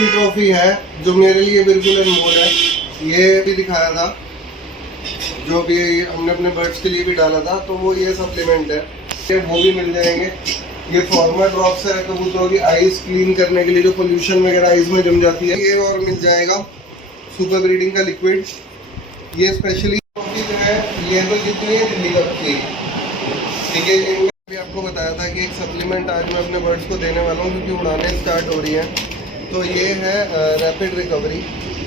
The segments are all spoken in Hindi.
ऐसी ट्रॉफी है जो मेरे लिए बिल्कुल अनमोल है। ये भी दिखाया था, जो भी हमने अपने बर्ड्स के लिए भी डाला था, तो वो ये सप्लीमेंट है, ये वो भी मिल जाएंगे। ये फॉर्मा ड्रॉप्स है कबूतरों की आइज क्लीन करने के लिए, जो पोल्यूशन वगैरह आइज में जम जाती है। ये और मिल जाएगा सुपर ब्रीडिंग का लिक्विड। ये स्पेशली ट्रॉफी जो है ये तो जितनी है दिल्ली कप की, ठीक है। इनका भी आपको बताया था कि एक सप्लीमेंट आज मैं अपने बर्ड्स को देने वाला हूँ, क्योंकि उड़ाने स्टार्ट हो रही हैं। तो ये है रैपिड रिकवरी,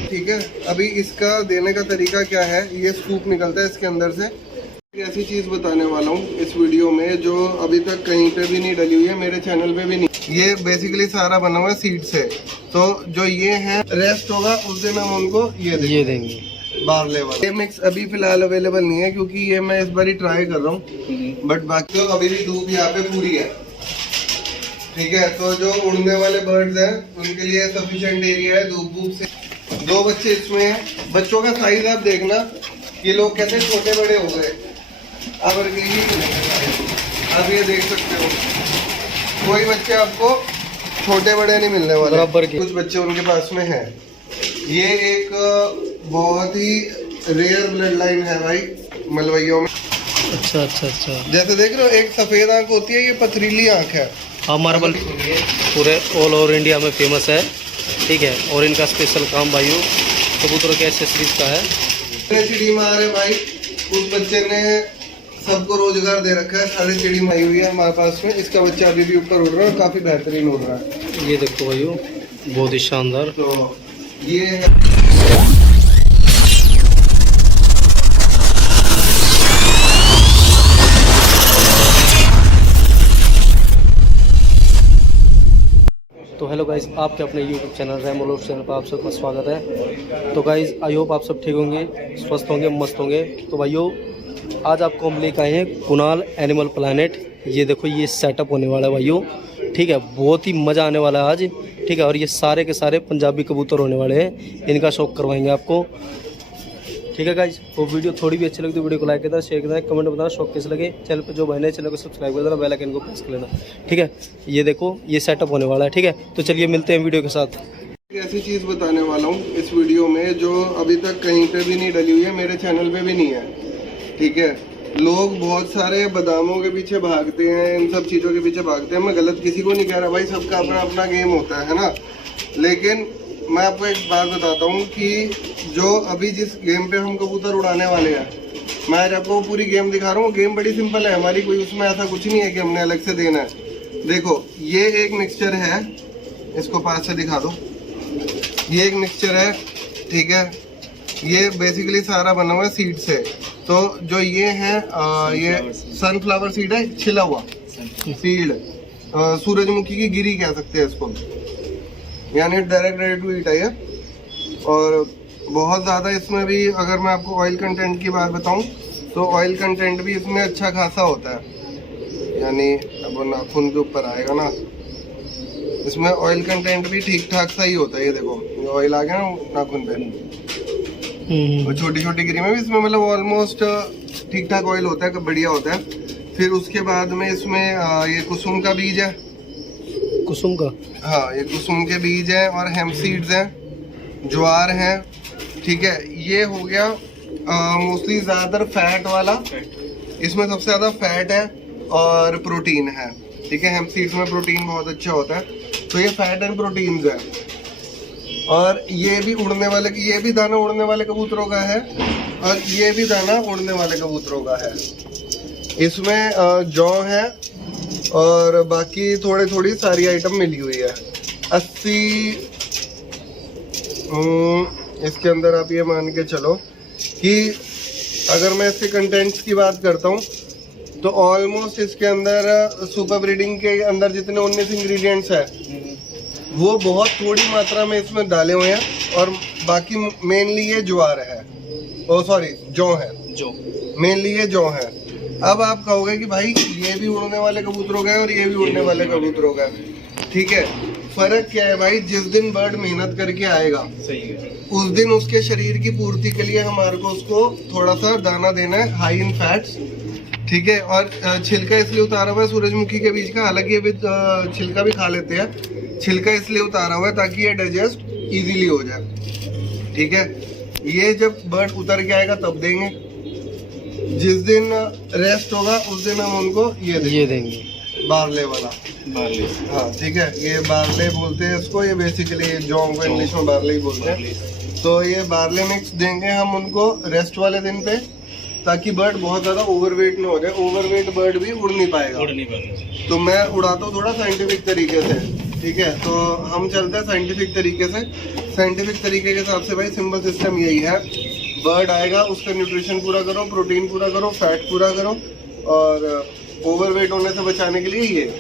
ठीक है। अभी इसका देने का तरीका क्या है, ये स्कूप निकलता है इसके अंदर से। ऐसी चीज़ बताने वाला हूँ इस वीडियो में जो अभी तक कहीं पे भी नहीं डली हुई है, मेरे चैनल पे भी नहीं। ये बेसिकली सारा बना हुआ है सीड से। तो जो ये है रेस्ट होगा उस दिन हम उनको ये देंगे बारले वाला। ये मिक्स अभी फिलहाल अवेलेबल नहीं है, क्योंकि ये मैं इस बार ही ट्राई कर रहा हूँ, बट बाकी तो अभी भी धूप यहाँ पे पूरी है, ठीक है। तो जो उड़ने वाले बर्ड्स हैं उनके लिए सफिशिएंट एरिया है धूप धूप से। 2 बच्चे इसमें हैं। बच्चों का साइज आप देखना, ये लोग कहते हैं छोटे बड़े हो गए, अब आप ये देख सकते हो, कोई बच्चे आपको छोटे बड़े नहीं मिलने वाले, बराबर के। कुछ बच्चे उनके पास में हैं। ये एक बहुत ही रेयर ब्लड लाइन है भाई मलवइयों में। अच्छा। जैसे देख रहे हो, एक सफेद आंख होती है, ये पथरीली आंख है। हमारा बल पूरे ऑल ओवर इंडिया में फेमस है, ठीक है। और इनका स्पेशल काम भाइयों कबूतरों के एक्सेसरीज का है। चिड़ी मार है भाई, उस बच्चे ने सबको रोजगार दे रखा है। सारी चिड़ी मारी हुई है हमारे पास में। इसका बच्चा अभी भी ऊपर उड़ रहा है, काफी बेहतरीन उड़ रहा है। ये देखो भाइयों, बहुत ही शानदार। तो ये है तो हेलो गाइस, आपके अपने यूट्यूब चैनल रैमोल चैनल पर आप सबका स्वागत है। तो गाइस आई होप आप सब ठीक होंगे, स्वस्थ होंगे, मस्त होंगे। तो भाइयों आज आपको हम लेकर आए हैं कुणाल एनिमल प्लैनेट। ये देखो ये सेटअप होने वाला है भाइयों, ठीक है। बहुत ही मज़ा आने वाला है आज, ठीक है। और ये सारे के सारे पंजाबी कबूतर होने वाले हैं, इनका शौक करवाएंगे आपको, ठीक है गाइज। तो वीडियो थोड़ी भी अच्छी लगी तो वीडियो को लाइक कर देना, शेयर कर देना, कमेंट बताना शौक कैसे लगे। चैनल पे जो भाई नए चैनल को सब्सक्राइब कर देना, बेल आइकन को प्रेस कर लेना, ठीक है। ये देखो ये सेटअप होने वाला है, ठीक है। तो चलिए मिलते हैं वीडियो के साथ। ऐसी चीज़ बताने वाला हूँ इस वीडियो में जो अभी तक कहीं पे भी नहीं डली हुई है, मेरे चैनल पे भी नहीं है, ठीक है। लोग बहुत सारे बादामों के पीछे भागते हैं, इन सब चीज़ों के पीछे भागते हैं। मैं गलत किसी को नहीं कह रहा भाई, सबका अपना अपना गेम होता है ना। लेकिन मैं आपको एक बात बताता हूँ कि जो अभी जिस गेम पे हम कबूतर उड़ाने वाले हैं, मैं आज आपको पूरी गेम दिखा रहा हूँ। गेम बड़ी सिंपल है हमारी, कोई उसमें ऐसा कुछ नहीं है कि हमने अलग से देना है। देखो ये एक मिक्सचर है, इसको पास से दिखा दो। ये एक मिक्सचर है, ठीक है। ये बेसिकली सारा बना हुआ है सीड से। तो जो ये है ये सनफ्लावर सीड है, छिला हुआ सीड, सूरजमुखी की गिरी कह सकते हैं इसको, यानी डायरेक्ट रेडी टू ईट है। और बहुत ज़्यादा इसमें भी, अगर मैं आपको ऑयल कंटेंट की बात बताऊं तो ऑयल कंटेंट भी इसमें अच्छा खासा होता है, यानी अब नाखून के ऊपर आएगा ना, इसमें ऑयल कंटेंट भी ठीक ठाक सा ही होता है। ये देखो ये ऑयल आ गया ना नाखून पे, और छोटी छोटी गिरी में भी इसमें मतलब ऑलमोस्ट ठीक ठाक ऑयल होता है, बढ़िया होता है। फिर उसके बाद में इसमें ये कुसुम का बीज है, कुसुम का, हाँ ये कुसुम के बीज हैं, और हेम्प सीड्स हैं, ज्वार हैं, ठीक है। ये हो गया मोस्टली ज़्यादातर फैट वाला, इसमें सबसे ज़्यादा फैट है और प्रोटीन है, ठीक है। हेम्प सीड्स में प्रोटीन बहुत अच्छा होता है, तो ये फैट एंड प्रोटीन्स है। और ये भी उड़ने वाले, ये भी दाना उड़ने वाले कबूतरों का है, और ये भी दाना उड़ने वाले कबूतरों का है। इसमें जौ है और बाकी थोड़ी थोड़ी सारी आइटम मिली हुई है। 80 इसके अंदर आप ये मान के चलो कि अगर मैं इसके कंटेंट्स की बात करता हूँ तो ऑलमोस्ट इसके अंदर सुपर ब्रीडिंग के अंदर जितने 19 इंग्रेडिएंट्स है वो बहुत थोड़ी मात्रा में इसमें डाले हुए हैं, और बाकी मेनली ये ज्वार है, ओ सॉरी जौ है, जो मेनली ये जौ है। अब आप कहोगे कि भाई ये भी उड़ने वाले कबूतरों का है और ये भी उड़ने वाले कबूतरों का है, ठीक है। फर्क क्या है भाई, जिस दिन बर्ड मेहनत करके आएगा, सही है, उस दिन उसके शरीर की पूर्ति के लिए हमारे को उसको थोड़ा सा दाना देना है, हाई इन फैट्स, ठीक है। और छिलका इसलिए उतारा हुआ है सूरजमुखी के बीज का, हालांकि ये भी छिलका भी खा लेते हैं, छिलका इसलिए उतारा हुआ है ताकि ये डाइजेस्ट इजीली हो जाए। ठीक है, ये जब बर्ड उतर के आएगा तब देंगे। जिस दिन रेस्ट होगा उस दिन हम उनको ये देंगे बार्ले वाला। बार्ले, हाँ ठीक है, ये बार्ले बोलते हैं इसको। ये बेसिकली जॉन्ग को इंग्लिश में बार्ले ही बोलते हैं। तो ये बार्ले मिक्स देंगे हम उनको रेस्ट वाले दिन पे, ताकि बर्ड बहुत ज़्यादा ओवरवेट ना हो जाए। ओवरवेट बर्ड भी उड़ नहीं पाएगा। तो मैं उड़ाता हूँ थोड़ा साइंटिफिक तरीके से। ठीक है, तो हम चलते हैं साइंटिफिक तरीके से। साइंटिफिक तरीके के हिसाब से भाई सिंपल सिस्टम यही है, बर्ड आएगा, उसका न्यूट्रिशन पूरा करो, प्रोटीन पूरा करो, फैट पूरा करो, और ओवरवेट होने से बचाने के लिए ये।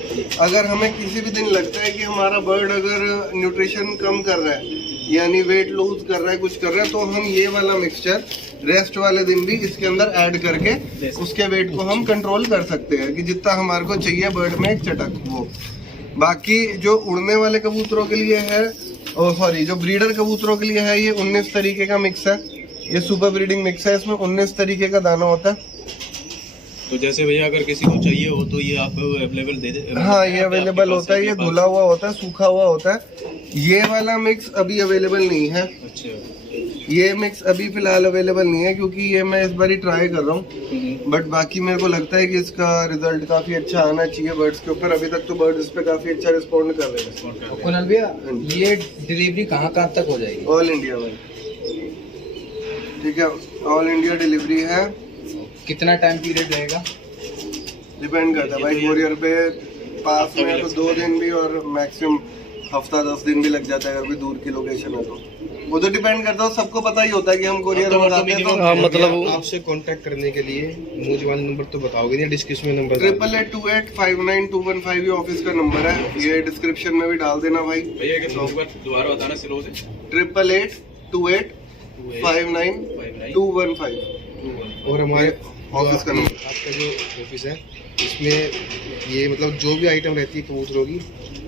अगर हमें किसी भी दिन लगता है कि हमारा बर्ड अगर न्यूट्रिशन कम कर रहा है, यानी वेट लूज कर रहा है, कुछ कर रहा है, तो हम ये वाला मिक्सचर रेस्ट वाले दिन भी इसके अंदर ऐड करके उसके वेट को हम कंट्रोल कर सकते हैं कि जितना हमारे को चाहिए बर्ड में एक चटक वो। बाकी जो उड़ने वाले कबूतरों के लिए है, सॉरी जो ब्रीडर कबूतरों के लिए है, ये 19 तरीके का मिक्स है। ये सुपर ब्रीडिंग मिक्स है, इसमें 19 तरीके का दाना होता है। तो जैसे भैया अगर किसी को चाहिए हो तो ये आप अवेलेबल दे दे? हाँ, ये अवेलेबल होता है। ये धुला हुआ होता है, सूखा हुआ होता है। ये वाला मिक्स अभी अवेलेबल नहीं है। अच्छा, ये मिक्स अभी फिलहाल अवेलेबल नहीं है क्योंकि ये मैं इस बार ही ट्राई कर रहा हूँ। बट बाकी मेरे को लगता है कि इसका रिजल्ट काफी अच्छा आना चाहिए बर्ड्स के ऊपर। अभी तक तो बर्ड इस पे काफी अच्छा रिस्पॉन्ड कर रहे हैं। कुणाल भैया, ये डिलीवरी कहाँ तक हो जाएगी? ऑल इंडिया में। ठीक है, ऑल इंडिया डिलीवरी है। कितना टाइम पीरियड रहेगा? डिपेंड करता है भाई, कोरियर पे पास में है तो 2 दिन भी, और मैक्सिमम हफ्ता 10 दिन भी लग जाता है अगर कोई दूर की लोकेशन है तो। वो तो डिपेंड करता है, सबको पता ही होता है कि हम कोरियर मंगाते हैं। तो हाँ, मतलब आपसे कांटेक्ट करने के लिए मुझे वाला नंबर तो बताओगे नहीं? डिस्क्रिप्शन में नंबर 8828592215 ये ऑफिस का नंबर है, ये डिस्क्रिप्शन में भी डाल देना भाई। भैया एक दोबारा बताना स्लो से। 8828592215 और हमारे ऑफिस का नंबर। आपका जो ऑफिस है इसमें ये मतलब जो भी आइटम रहती है कबूतरों की,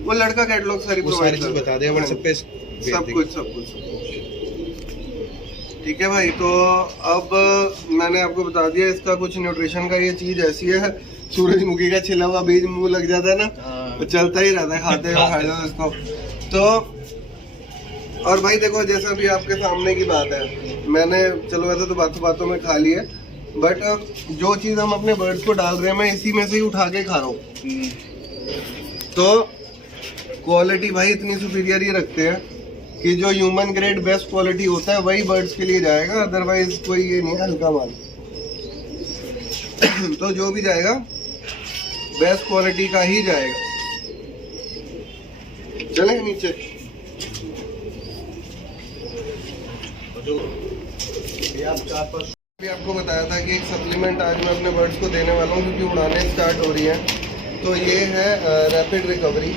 वो लड़का कैटलॉग सारी वो सारी चीज बता दे व्हाट्सएप पे। सब कुछ। ठीक है भाई, तो अब मैंने आपको बता दिया इसका कुछ न्यूट्रिशन का। ये चीज ऐसी है, सूरजमुखी का छिला हुआ बीज मुंह लग जाता है ना, तो चलता ही रहता है, खाते हो इसको। तो और भाई देखो, जैसा भी आपके सामने की बात है, मैंने चलो वैसे तो बातों में खा ली है, बट जो चीज हम अपने बर्ड्स को डाल रहे हैं मैं इसी में से ही उठा के खा रहा हूँ। तो क्वालिटी भाई इतनी सुपीरियर ही रखते हैं कि जो ह्यूमन ग्रेड बेस्ट क्वालिटी होता है वही बर्ड्स के लिए जाएगा, अदरवाइज कोई ये नहीं है हल्का माल। तो जो भी जाएगा बेस्ट क्वालिटी का ही जाएगा। चलें नीचे। अभी आपको बताया था कि एक सप्लीमेंट आज मैं अपने बर्ड्स को देने वाला हूँ क्योंकि उड़ाने स्टार्ट हो रही हैं। तो ये है रैपिड रिकवरी।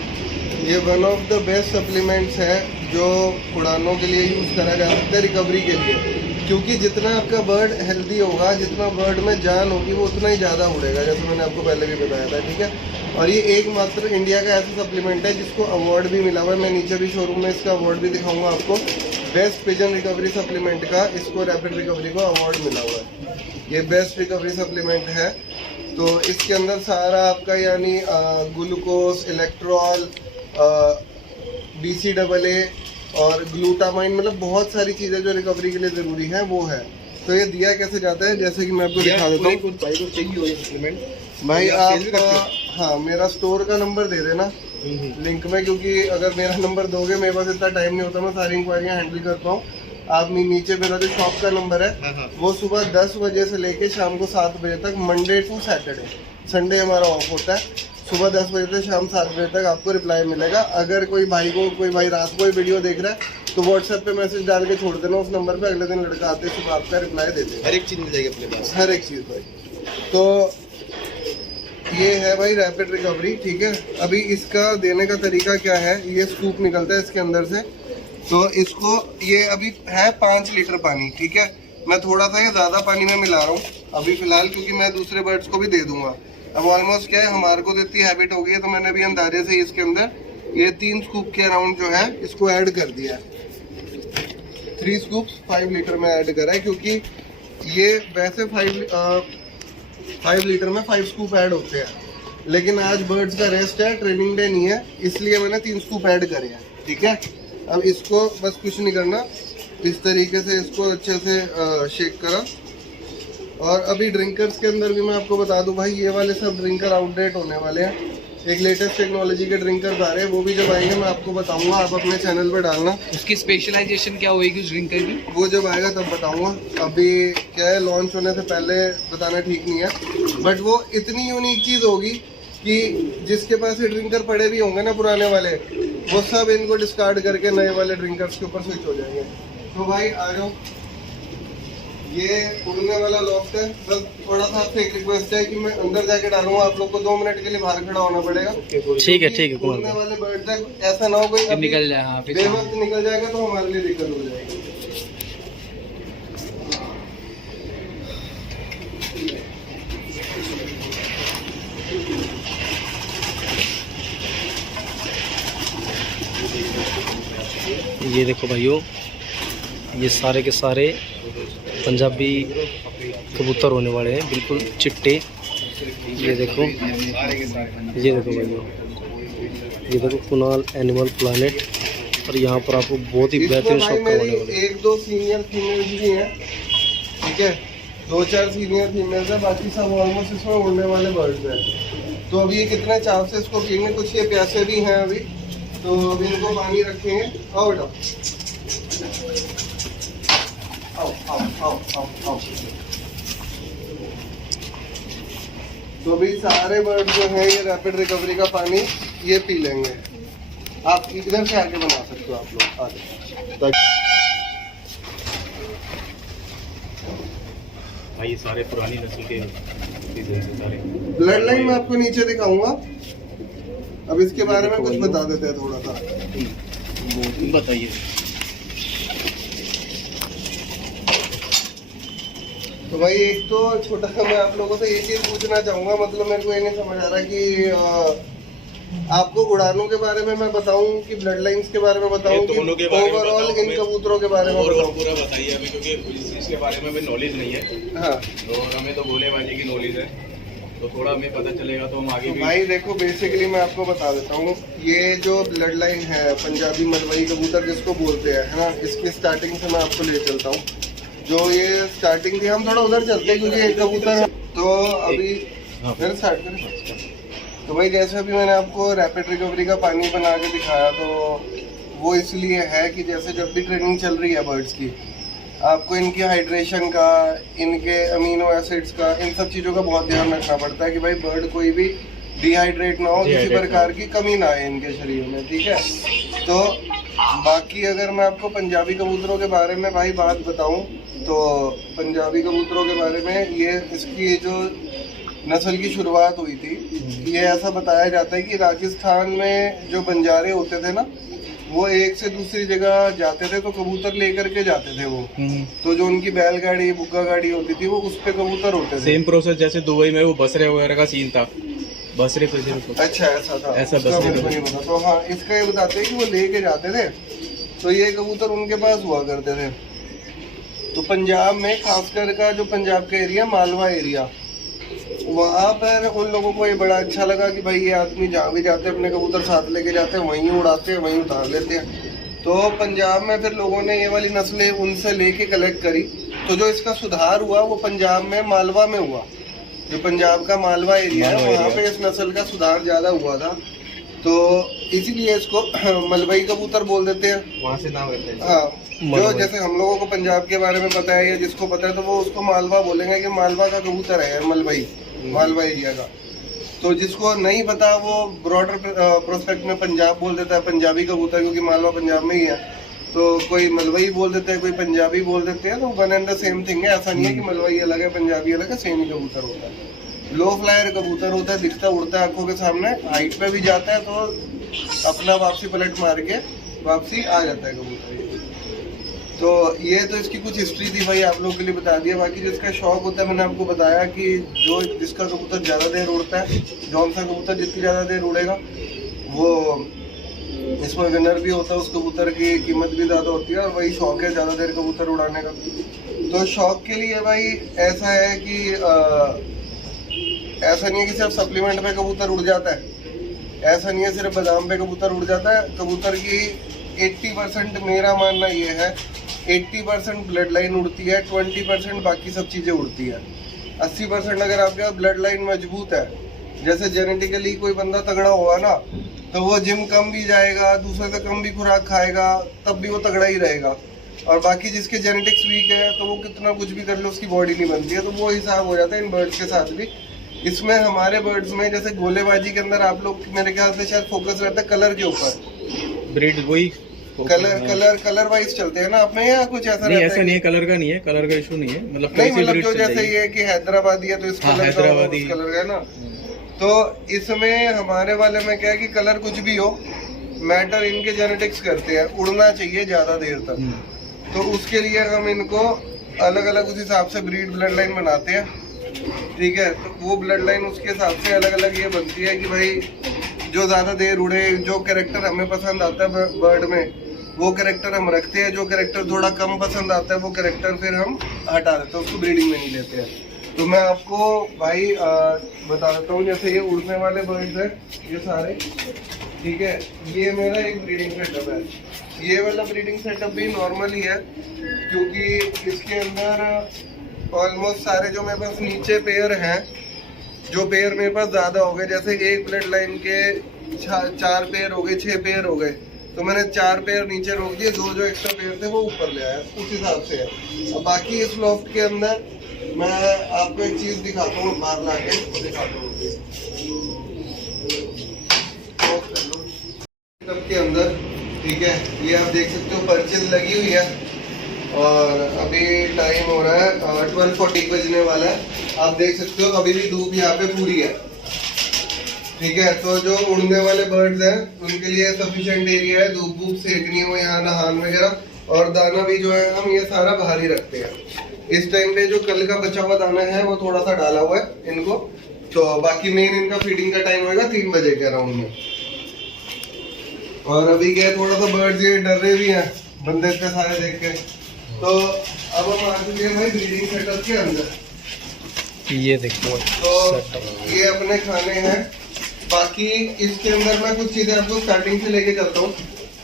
ये one of the best supplements है जो उड़ानों के लिए यूज़ करा जा सकता है रिकवरी के लिए, क्योंकि जितना आपका बर्ड हेल्दी होगा, जितना बर्ड में जान होगी, वो उतना ही ज़्यादा उड़ेगा, जैसे मैंने आपको पहले भी बताया था। ठीक है, और ये एकमात्र इंडिया का ऐसा सप्लीमेंट है जिसको अवार्ड भी मिला हुआ है। मैं नीचे भी शोरूम में इसका अवार्ड भी दिखाऊंगा आपको। बेस्ट पिजन रिकवरी सप्लीमेंट का इसको रैपिड रिकवरी को अवार्ड मिला हुआ है। ये बेस्ट रिकवरी सप्लीमेंट है। तो इसके अंदर सारा आपका यानी ग्लूकोज, इलेक्ट्रॉल, BCAA और ग्लूटामाइन, मतलब बहुत सारी चीज़ें जो रिकवरी के लिए ज़रूरी है वो है। तो ये दिया कैसे जाता है, जैसे कि मैं आपको दिखा देता हूँ। भाई को चाहिए हो ये सप्लीमेंट भाई आप हाँ मेरा स्टोर का नंबर दे देना लिंक में, क्योंकि अगर मेरा नंबर दोगे मेरे पास इतना टाइम नहीं होता मैं सारी इंक्वायरियाँ हैंडल कर पाऊँ। आप नीचे मेरा जो शॉप का नंबर है वो सुबह 10 बजे से लेके शाम को 7 बजे तक, मंडे टू सैटरडे, संडे हमारा ऑफ होता है। सुबह 10 बजे से शाम 7 बजे तक आपको रिप्लाई मिलेगा। अगर कोई भाई रात को वीडियो देख रहा है तो व्हाट्सएप पे मैसेज डाल के छोड़ देना उस नंबर पे, अगले दिन लड़का आते सुबह आपका रिप्लाई दे देगा। हर एक चीज़ मिल जाएगी अपने पास, हर एक चीज़ भाई। तो ये है भाई रैपिड रिकवरी। ठीक है, अभी इसका देने का तरीका क्या है, ये स्कूप निकलता है इसके अंदर से। तो इसको ये अभी है 5 लीटर पानी। ठीक है, मैं थोड़ा सा ये ज़्यादा पानी में मिला रहा हूँ अभी फ़िलहाल, क्योंकि मैं दूसरे बर्ड्स को भी दे दूंगा। अब ऑलमोस्ट क्या है, हमारे को तो इतनी हैबिट हो गई है, तो मैंने अभी अंदाजे से इसके अंदर ये 3 स्कूप के अराउंड जो है इसको ऐड कर दिया है। 3 स्कूप्स 5 लीटर में ऐड करा है, क्योंकि ये वैसे 5 लीटर में 5 स्कूप ऐड होते हैं। लेकिन आज बर्ड्स का रेस्ट है, ट्रेनिंग डे नहीं है, इसलिए मैंने 3 स्कूप ऐड करे हैं। ठीक है, अब इसको बस कुछ नहीं करना, इस तरीके से इसको अच्छे से शेक करा। और अभी ड्रिंकर्स के अंदर भी मैं आपको बता दूं भाई, ये वाले सब ड्रिंकर आउटडेट होने वाले हैं। एक लेटेस्ट टेक्नोलॉजी के ड्रिंकर्स आ रहे हैं, वो भी जब आएंगे मैं आपको बताऊंगा, आप अपने चैनल पर डालना। उसकी स्पेशलाइजेशन क्या होगी उस ड्रिंकर की? वो जब आएगा तब बताऊंगा, अभी क्या है लॉन्च होने से पहले बताना ठीक नहीं है। बट वो इतनी यूनिक चीज़ होगी कि जिसके पास ये ड्रिंकर पड़े भी होंगे ना पुराने वाले, वो सब इनको डिस्कार्ड करके नए वाले ड्रिंकर्स के ऊपर स्विच हो जाएंगे। तो भाई आ जाओ, ये उड़ने वाला लॉफ्ट है। बस थोड़ा सा आपसे एक रिक्वेस्ट है कि मैं अंदर जाके डालूंगा, आप लोग को 2 मिनट के लिए बाहर खड़ा होना पड़ेगा। ठीक है ठीक है, उड़ने वाले बर्ड है, ऐसा ना हो कोई निकल जाए, हाँ, बेवक्त निकल जाएगा तो हमारे लिए दिक्कत हो जाएगी। ये देखो भाइयों, ये सारे के सारे पंजाबी कबूतर होने वाले हैं, बिल्कुल चिट्टे। ये देखो भाइयों, ये देखो कुणाल एनिमल प्लानेट। और यहाँ पर आपको बहुत ही बेहतरीन शॉप करवाने वाले हैं। 1-2 सीनियर फीमेल्स भी हैं, ठीक है, 2-4 सीनियर फीमेल्स है, बाकी सब ऑलमोस्ट इसमें उड़ने वाले बर्ड्स हैं। तो अभी ये कितने चाव से इसको पिएंगे, कुछ ये प्यासे भी हैं अभी, तो अभी इनको पानी रखेंगे। आओ बेटा, आओ आओ आओ आओ आओ। तो अभी सारे बर्ड जो हैं ये रैपिड रिकवरी का पानी ये पी लेंगे। आप इधर से आके बना सकते हो आप लोग, आगे। भाई ये सारे पुरानी नस्ल के सारे। ब्लड लाइन मैं आपको नीचे दिखाऊंगा, अब इसके बारे में कुछ बता देते हैं थोड़ा सा। बताइए। तो भाई एक तो छोटा सा मैं आप लोगों से ये चीज पूछना चाहूंगा, मतलब मेरे को ये नहीं समझ आ रहा कि आपको उड़ानों के बारे में मैं बताऊं कि ब्लड लाइंस के बारे में बताऊं कि ओवरऑल इन कबूतरों के बारे में बताऊं? पूरा बताइए हमें, क्योंकि इस चीज के बारे में हमें नॉलेज नहीं है। हाँ, तो हमें तो गोलेबाजी की नॉलेज है, तो थोड़ा हमें पता चलेगा तो हम आगे भी। भाई देखो, बेसिकली मैं आपको बता देता हूँ, ये जो ब्लड लाइन है पंजाबी मलवई कबूतर जिसको बोलते हैं, है ना, इसकी स्टार्टिंग से मैं आपको ले चलता हूँ। जो ये स्टार्टिंग थी, हम थोड़ा उधर चलते हैं क्योंकि एक कबूतर है तो अभी फिर स्टार्ट करें। तो भाई जैसे अभी मैंने आपको रैपिड रिकवरी का पानी बना के दिखाया, तो वो इसलिए है कि जैसे जब भी ट्रेनिंग चल रही है बर्ड्स की, आपको इनकी हाइड्रेशन का, इनके अमीनो एसिड्स का, इन सब चीज़ों का बहुत ध्यान रखना पड़ता है कि भाई बर्ड कोई भी डिहाइड्रेट ना हो, किसी प्रकार की कमी ना आए इनके शरीर में। ठीक है, तो बाकी अगर मैं आपको पंजाबी कबूतरों के बारे में भाई बात बताऊं, तो पंजाबी कबूतरों के बारे में ये इसकी जो नस्ल की शुरुआत हुई थी, ये ऐसा बताया जाता है कि राजस्थान में जो बंजारे होते थे ना, वो एक से दूसरी जगह जाते थे तो कबूतर लेकर के जाते थे वो। तो जो उनकी बैलगाड़ी, बुग्गा गाड़ी होती थी, वो उस पे कबूतर होते थे। सेम प्रोसेस जैसे दुबई में वो बसरे वगैरह का सीन था, बसरे पे। अच्छा, ऐसा था, ऐसा इसका मेरे को नहीं पता। तो हाँ, इसका ये बताते हैं कि वो लेके जाते थे, तो ये कबूतर उनके पास हुआ करते थे। तो पंजाब में खासकर का जो पंजाब का एरिया, मालवा एरिया, वहाँ पर उन लोगों को ये बड़ा अच्छा लगा कि भाई ये आदमी जहाँ भी जाते हैं अपने कबूतर साथ लेके जाते हैं, वहीं उड़ाते हैं, वहीं उतार लेते हैं। तो पंजाब में फिर लोगों ने ये वाली नस्लें उनसे लेके कलेक्ट करी। तो जो इसका सुधार हुआ वो पंजाब में मालवा में हुआ, जो पंजाब का मालवा एरिया है, वहाँ पे इस नस्ल का सुधार ज़्यादा हुआ था। तो इसीलिए इसको मलवई कबूतर बोल देते हैं, वहाँ से नाम रहते हैं। हाँ, जो जैसे हम लोगों को पंजाब के बारे में पता है या जिसको पता है तो वो उसको मालवा बोलेंगे कि मालवा का कबूतर है, मलवई, मालवा एरिया का। तो जिसको नहीं पता वो ब्रॉडर प्रोस्पेक्ट में पंजाब बोल देता है, पंजाबी कबूतर, क्योंकि मालवा पंजाब में ही है। तो कोई मलवई बोल देते हैं, कोई पंजाबी बोल देते हैं, तो one and the same thing है। ऐसा नहीं है कि मलवई अलग है पंजाबी अलग है, सेम ही कबूतर होता है। लो फ्लायर कबूतर होता है, दिखता उड़ता है आंखों के सामने, हाइट पे भी जाता है, तो अपना वापसी पलट मार के वापसी आ जाता है कबूतर। तो ये तो इसकी कुछ हिस्ट्री थी भाई, आप लोगों के लिए बता दिया। बाकी जिसका शौक होता है, मैंने आपको बताया कि जो जिसका कबूतर ज़्यादा देर उड़ता है, जौन सा कबूतर जितनी ज़्यादा देर उड़ेगा वो इसमें विनर भी होता है, उस कबूतर की कीमत भी ज़्यादा होती है। और वही शौक है ज़्यादा देर कबूतर उड़ाने का। तो शौक के लिए भाई ऐसा है कि ऐसा नहीं है कि सिर्फ सप्लीमेंट पे कबूतर उड़ जाता है, ऐसा नहीं है सिर्फ बादाम पे कबूतर उड़ जाता है। कबूतर की 80% मेरा मानना ये है, 80% ब्लड लाइन उड़ती है, 20% बाकी सब चीज़ें उड़ती है। 80% अगर आपके पास ब्लड लाइन मजबूत है, जैसे जेनेटिकली कोई बंदा तगड़ा हुआ ना, तो वो जिम कम भी जाएगा, दूसरे से कम भी खुराक खाएगा, तब भी वो तगड़ा ही रहेगा। और बाकी जिसके जेनेटिक्स वीक है तो वो कितना कुछ भी कर ले उसकी बॉडी नहीं बनती है। तो वो हिसाब हो जाता है इन बर्ड्स के साथ भी। इसमें हमारे बर्ड्स में जैसे गोलेबाजी के अंदर आप लोग मेरे ख्याल से शायद फोकस रहता है कलर के ऊपर, ब्रीड वही कलर वाइज चलते हैं ना अपने, या कुछ ऐसा नहीं, रहता ऐसा नहीं है, कलर का नहीं है, कलर का इशू नहीं है, मतलब नहीं, कैसी मतलब ब्रीड जो चल जैसे जाएगी। ये है कि हैदराबादी है तो इस हाँ, कलर का हैदराबादी। उस कलर का है ना। तो इसमें हमारे वाले में क्या है कि कलर कुछ भी हो, मैटर इनके जेनेटिक्स करते हैं, उड़ना चाहिए ज्यादा देर तक। तो उसके लिए हम इनको अलग अलग उस हिसाब से ब्रीड ब्लड लाइन बनाते हैं, ठीक है। तो वो ब्लड लाइन उसके हिसाब से अलग अलग ये बनती है कि भाई जो ज़्यादा देर उड़े, जो कैरेक्टर हमें पसंद आता है बर्ड में वो कैरेक्टर हम रखते हैं, जो कैरेक्टर थोड़ा कम पसंद आता है वो कैरेक्टर फिर हम हटा देते हैं, उसको ब्रीडिंग में नहीं लेते हैं। तो मैं आपको भाई बता देता हूँ, जैसे ये उड़ने वाले बर्ड्स हैं ये सारे, ठीक है। ये मेरा एक ब्रीडिंग सेटअप है, ये वाला ब्रीडिंग सेटअप भी नॉर्मल ही है, क्योंकि इसके अंदर ऑलमोस्ट सारे जो मेरे पास नीचे पेयर हैं, जो पेयर मेरे पास ज़्यादा हो गए, जैसे एक ब्लड लाइन के 4 पेयर हो गए, 6 पेयर हो गए, तो मैंने 4 पेयर नीचे रोक दिए, 2 जो एक्स्ट्रा पेयर थे वो ऊपर ले आया, उस हिसाब से है। अब बाकी इस लॉफ्ट के अंदर मैं आपको एक चीज़ दिखाता हूँ, बाहर ला के दिखाता हूँ के अंदर, ठीक है। ये आप देख सकते हो परचेज लगी हुई है और अभी टाइम हो रहा है 12:40 बजने वाला है। आप देख सकते हो अभी भी धूप यहाँ पे पूरी है, ठीक है। तो जो उड़ने वाले बर्ड्स हैं उनके लिए सफिशिएंट एरिया है, धूप धूप सेकनी हो यहाँ, नहान वगैरह, और दाना भी जो है हम ये सारा बाहर ही रखते हैं। इस टाइम पे जो कल का बचा हुआ दाना है वो थोड़ा सा डाला हुआ है इनको, तो बाकी मेन इनका फीडिंग का टाइम होगा 3 बजे के अराउंड में। और अभी क्या थोड़ा सा बर्ड्स ये डर रहे भी हैं बंदे इतने सारे देख के। तो अब हम आ चुके हैं भाई ब्रीडिंग सेटअप के अंदर। ये देखो तो ये अपने खाने हैं। बाकी इसके अंदर मैं कुछ चीजें आपको स्टार्टिंग से लेके चलता हूँ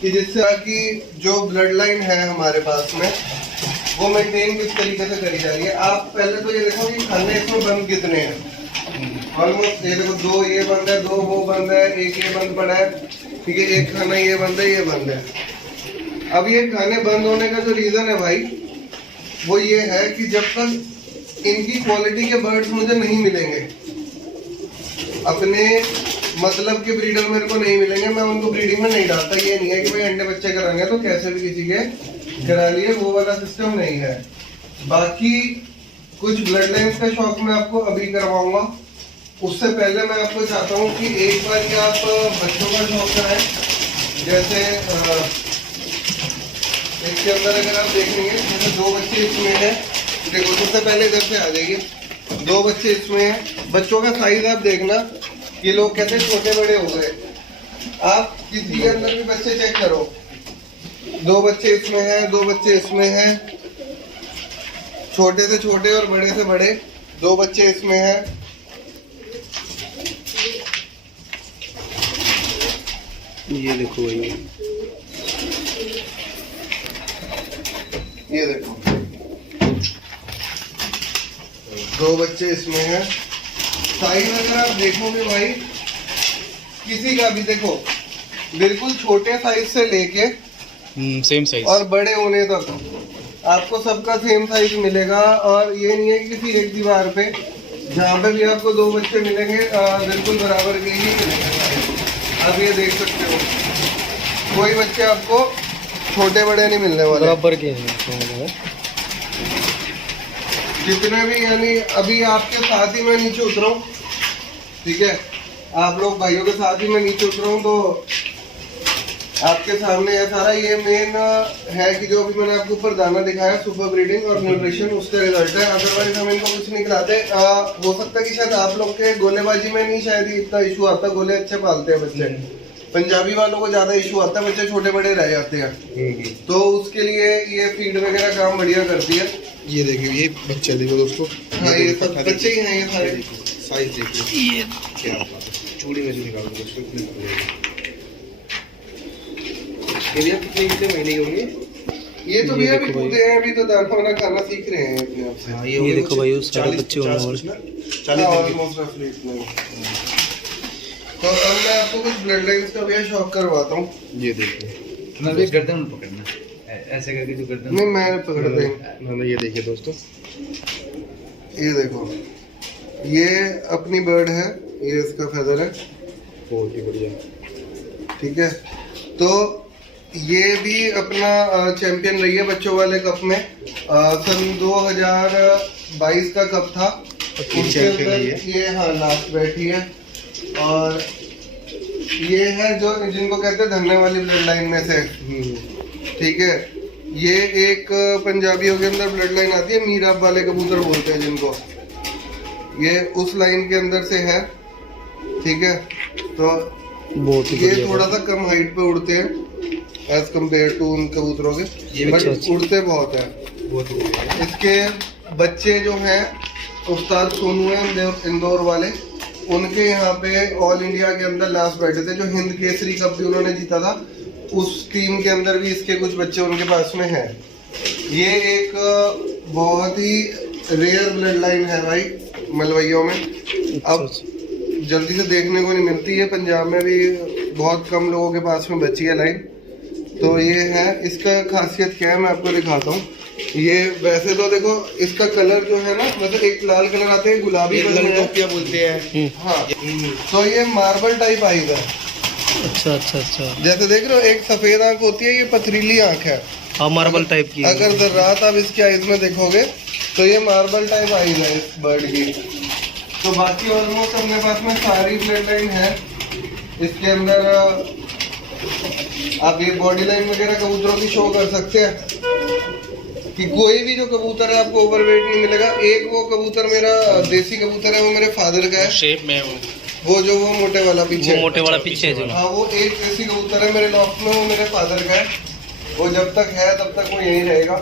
कि जिससे कि जो ब्लड लाइन है हमारे पास में वो मेंटेन किस तरीके से करी जा रही है। आप पहले तो ये देखो कि खाने इसमें बंद कितने हैं। ऑलमोस्ट ये देखो 2 ये बंद है, 2 वो बंद है, 1 ये बंद पड़ा है, ठीक है। एक खाना ये बंद है, ये बंद है। अब ये खाने बंद होने का जो रीजन है भाई वो ये है कि जब तक इनकी क्वालिटी के बर्ड्स मुझे नहीं मिलेंगे, अपने मतलब के ब्रीडर मेरे को नहीं मिलेंगे, मैं उनको ब्रीडिंग में नहीं डालता। ये नहीं है कि भाई अंडे बच्चे कराएंगे तो कैसे भी किसी के करा लिए, वो वाला सिस्टम नहीं है। बाकी कुछ ब्लड लाइन्स का शौक मैं आपको अभी करवाऊंगा, उससे पहले मैं आपको चाहता हूँ कि एक बार कि आप बच्चों का शौक कराएं। जैसे इसके अंदर अगर आप देखेंगे जैसे 2 बच्चे इसमें हैं, देखो सबसे पहले इधर से आ जाइए, 2 बच्चे इसमें हैं। बच्चों का साइज आप देखना, ये लोग कहते हैं छोटे बड़े हो गए, आप किसी के अंदर भी बच्चे चेक करो, 2 बच्चे इसमें हैं, 2 बच्चे इसमें हैं, छोटे से छोटे और बड़े से बड़े 2 बच्चे इसमें हैं। ये देखो भाई, ये देखो 2 बच्चे इसमें हैं। साइज अगर आप देखोगे भाई किसी का भी, देखो बिल्कुल छोटे साइज से लेके सेम साइज और बड़े होने तक आपको सबका सेम साइज मिलेगा। और ये नहीं है कि किसी एक दीवार पे जहाँ पे भी आपको 2 बच्चे मिलेंगे बिल्कुल बराबर के ही मिलेंगे। आप ये देख सकते हो कोई बच्चे आपको छोटे बड़े नहीं मिलने वाले, बराबर के हैं जितने भी। यानी अभी आपके साथ ही मैं नीचे उतरा हूँ, ठीक है, आप लोग भाइयों के साथ ही मैं नीचे उतरा हूँ, तो आपके सामने है सारा। ये मेन है कि जो भी मैंने आपको ऊपर दाना दिखाया, सुपर ब्रीडिंग और न्यूट्रिशन, उसका रिजल्ट है। अदरवाइज हम इनको कुछ नहीं खिलाते। हो सकता है कि शायद आप लोग के गोलेबाजी में नहीं शायद इतना इशू आता, गोले अच्छे पालते हैं बच्चे, पंजाबी वालों को ज्यादा इशू आता है, बच्चे छोटे बड़े रह जाते हैं। तो उसके लिए ये फीड वगैरह काम बढ़िया करती है। ये देखिए ये बच्चे देखो दोस्तों, हाँ ये सब बच्चे ही हैं, ये साइज देखिए क्या बात है। चूड़ी में से निकाल दो इसको, इतने बड़े हैं। ये भैया कितने महीने के होंगे? ये तो ये भैया देखो अभी भाई। कूदे हैं, अभी तो दाना वाना खाना सीख रहे हैं अपने आप से। हाँ, ये होंगे देखो कुछ भाई, वो सारे 40 बच्चे होने 50 वाले। कुछ ना, हाँ, 40 दिन के। almost roughly इतना ही। तो अब मैं आपको कुछ ब्लड लाइन्स का भैया शौक करवाता हूँ। ये देखिए, मतलब ये गर्दन में पकड़ना ऐसे करके जो गर्दन नहीं मैं पकड़ देंगे। मैंने ये देखिए दोस्तों, ये देखो, ये अपनी बर्ड है, ये इसका फेदर है, बहुत ही बढ़िया। ठीक है। तो ये भी अपना चैंपियन रही है बच्चों वाले कप में। सन 2022 का कप था, उसके चैंपियन अंदर रही है। ये हाँ लास्ट बैठी है। और ये है जो जिनको कहते हैं धरने वाली ब्लड लाइन में से, ठीक है। ये एक पंजाबियों के अंदर ब्लड लाइन आती है, मीराब वाले कबूतर बोलते हैं जिनको, ये उस लाइन के अंदर से है, ठीक है। तो बहुत ही ये बढ़िया थोड़ा भाई। सा कम हाइट पे उड़ते हैं एज कम्पेयर टू उन कबूतरों के, अच्छा, बट अच्छा। उड़ते बहुत है। बहुत ही बढ़िया। इसके बच्चे जो हैं उस्ताद सोनू हैं इंदौर वाले, उनके यहाँ पे ऑल इंडिया के अंदर लास्ट बैठे थे, जो हिंद केसरी कप भी उन्होंने जीता था, उस टीम के अंदर भी इसके कुछ बच्चे उनके पास में हैं। ये एक बहुत ही रेयर ब्लड लाइन है भाई मलवइयों में, अब जल्दी से देखने को नहीं मिलती है। पंजाब में भी बहुत कम लोगों के पास में बची है लाइन। तो ये है, इसका खासियत क्या है मैं आपको दिखाता हूँ। ये वैसे तो देखो इसका कलर जो है ना, मतलब एक लाल कलर आते हैं, गुलाबी कलर में है। लंगोपिया बोलते हैं। हाँ, तो ये मार्बल टाइप आइज है। अच्छा अच्छा अच्छा, जैसे देख रहे हो एक सफेद आंख होती है, ये पथरीली आंख है। हाँ मार्बल टाइप की है। अगर रात आप इसकी आइज में देखोगे तो ये मार्बल टाइप आइज है इस बर्ड की। तो बाकी ऑलमोस्ट अपने पास में सारी ब्लड लाइन है। इसके अंदर आप ये बॉडी लाइन वगैरह कबूतरों की शो कर सकते हैं कि कोई भी जो कबूतर है आपको ओवरवेट नहीं मिलेगा। एक वो कबूतर मेरा देसी कबूतर है, वो मेरे फादर का है, शेप में वो जो वो मोटे वाला पीछे वो है। मोटे वाला पीछे है जो। हाँ, वो एक देसी कबूतर है मेरे लॉफ्ट में, वो मेरे फादर का है। वो जब तक है तब तक वो यहीं रहेगा।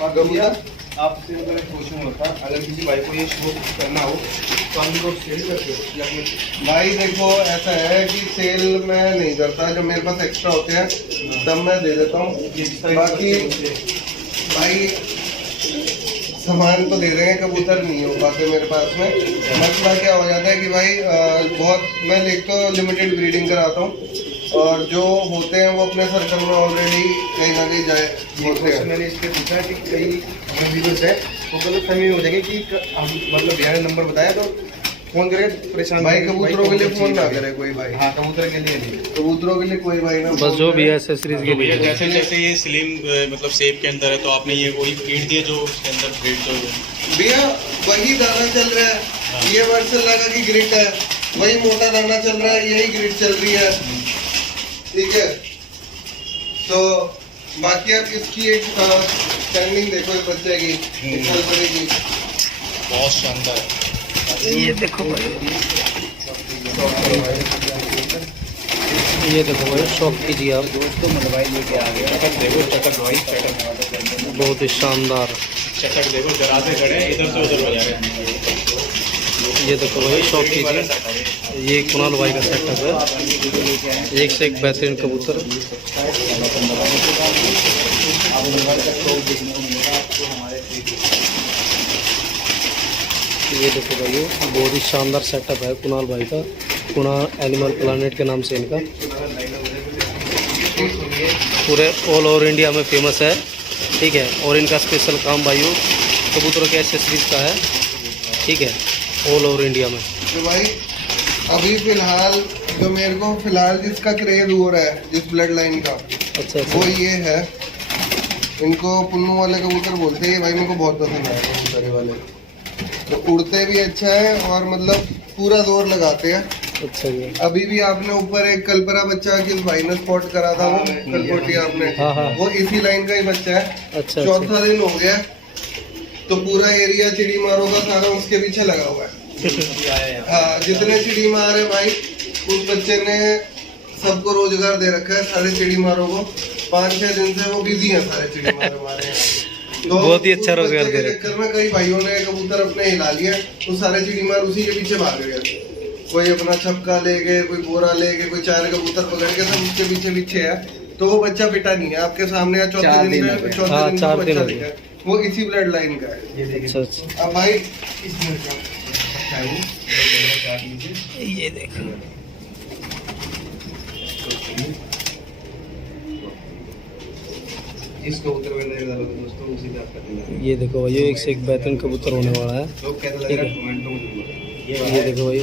कबूतर आपसे अगर पूछूंगा था, अगर किसी भाई को ये शो करना हो तो हम लोग सेल करते हो या अपने? भाई देखो ऐसा है कि सेल मैं नहीं करता, जब मेरे पास एक्स्ट्रा होते हैं तब मैं दे देता हूँ। बाकी भाई सामान तो दे देंगे, कबूतर नहीं हो पाते मेरे पास में। मसला क्या हो जाता है कि भाई बहुत मैं एक तो लिमिटेड ब्रीडिंग कराता हूँ, और जो होते हैं वो अपने सर्कल में ऑलरेडी कहीं ना कहीं जाए होते हैं। मैंने इसलिए पूछा कि कई हमारे व्यूअर्स है वो गलत फहमी हो जाएगी कि हम मतलब भैया ने नंबर बताया तो फोन करे परेशान। भाई कबूतरों के लिए फोन ना करे कोई भाई, हाँ कबूतर के लिए नहीं। कबूतरों के लिए कोई भाई ना बस फोन जो करे। भी है एक्सेसरीज के तो भैया लिए। जैसे जैसे ये स्लिम मतलब शेप के अंदर है, तो आपने ये वही फीड दिए जो उसके अंदर ब्रीड जो भैया वही दाना चल रहा है, ये वर्सल लगा की ग्रिट है, वही मोटा दाना चल रहा है, यही ग्रिट चल रही है, ठीक है। तो बाकी आप इसकी एक स्टैंडिंग देखो इस बच्चे की, इस हलबरे की, बहुत शानदार है। ये देखो भाई, ये देखो भाई, शॉप कीजिए आप। दोस्तों मोबाइल लेके आ गया। चटक देखो, चटक भाई, चटक बहुत ही शानदार। चटक देखो, जरा से खड़े हैं, इधर से उधर हो जा रहे हैं। ये देखो भाई, शॉप कीजिए। ये कुणाल भाई का सेटअप है, एक से एक बेहतरीन कबूतर। ये देखो भाई, बहुत ही शानदार सेटअप है कुणाल भाई का, कुणाल एनिमल प्लानेट के नाम से इनका पूरे ऑल ओवर इंडिया में फेमस है, ठीक है। और इनका स्पेशल काम भाइयों कबूतरों के एक्सेसरीज का है, ठीक है, ऑल ओवर इंडिया में। तो भाई अभी फिलहाल जो मेरे को फिलहाल जिसका क्रेज हो रहा है जिस ब्लड लाइन का, अच्छा वो अच्छा, ये है। इनको पुन्नू वाले कबूतर बोलते हैं। भाई मेरे को बहुत पसंद आया कबूतर वाले, तो उड़ते भी अच्छा है और मतलब पूरा जोर लगाते हैं। अच्छा जी। अभी भी आपने ऊपर एक कलपरा बच्चा किस भाई ने स्पॉट करा था, वो कलकोटी आपने, हाँ हाँ, वो इसी लाइन का ही बच्चा है। अच्छा अच्छा, चौथा दिन हो गया, तो पूरा एरिया चिड़ी मारो का सारा उसके पीछे लगा हुआ है। हाँ, जितने चिड़ी मार है भाई, उस बच्चे ने सबको रोजगार दे रखा है, सारे चिड़ी मारों को। 5-6 दिन से वो बिजी है सारे चिड़ी मारे। तो बहुत ही अच्छा उस रोजगार बच्चे दे के रहे। चक्कर में कई भाइयों ने कबूतर अपने हिला लिए, तो सारे चिड़ी मार उसी के पीछे भाग गए। कोई अपना छपका ले गए, कोई बोरा ले गए, कोई 4 कबूतर पकड़ के सब उसके पीछे है। तो वो बच्चा पिटा नहीं है, आपके सामने है, चौथे चार दिन दिन पे हो गए। चौथे हाँ, दिन 4 पे दिन बच्चा हो गए। दिखा है। वो इसी ब्लड लाइन का है। ये देखिए अच्छा अच्छा, अब भाई इसमें क्या ये देखो इस कबूतर में नहीं डालो दोस्तों, उसी का आपका दिन है। ये देखो भाई, एक से एक बेहतरीन कबूतर होने वाला है। लोग कैसा लग ठीक रहा है। है कमेंट में मुझे ये देखो भाई,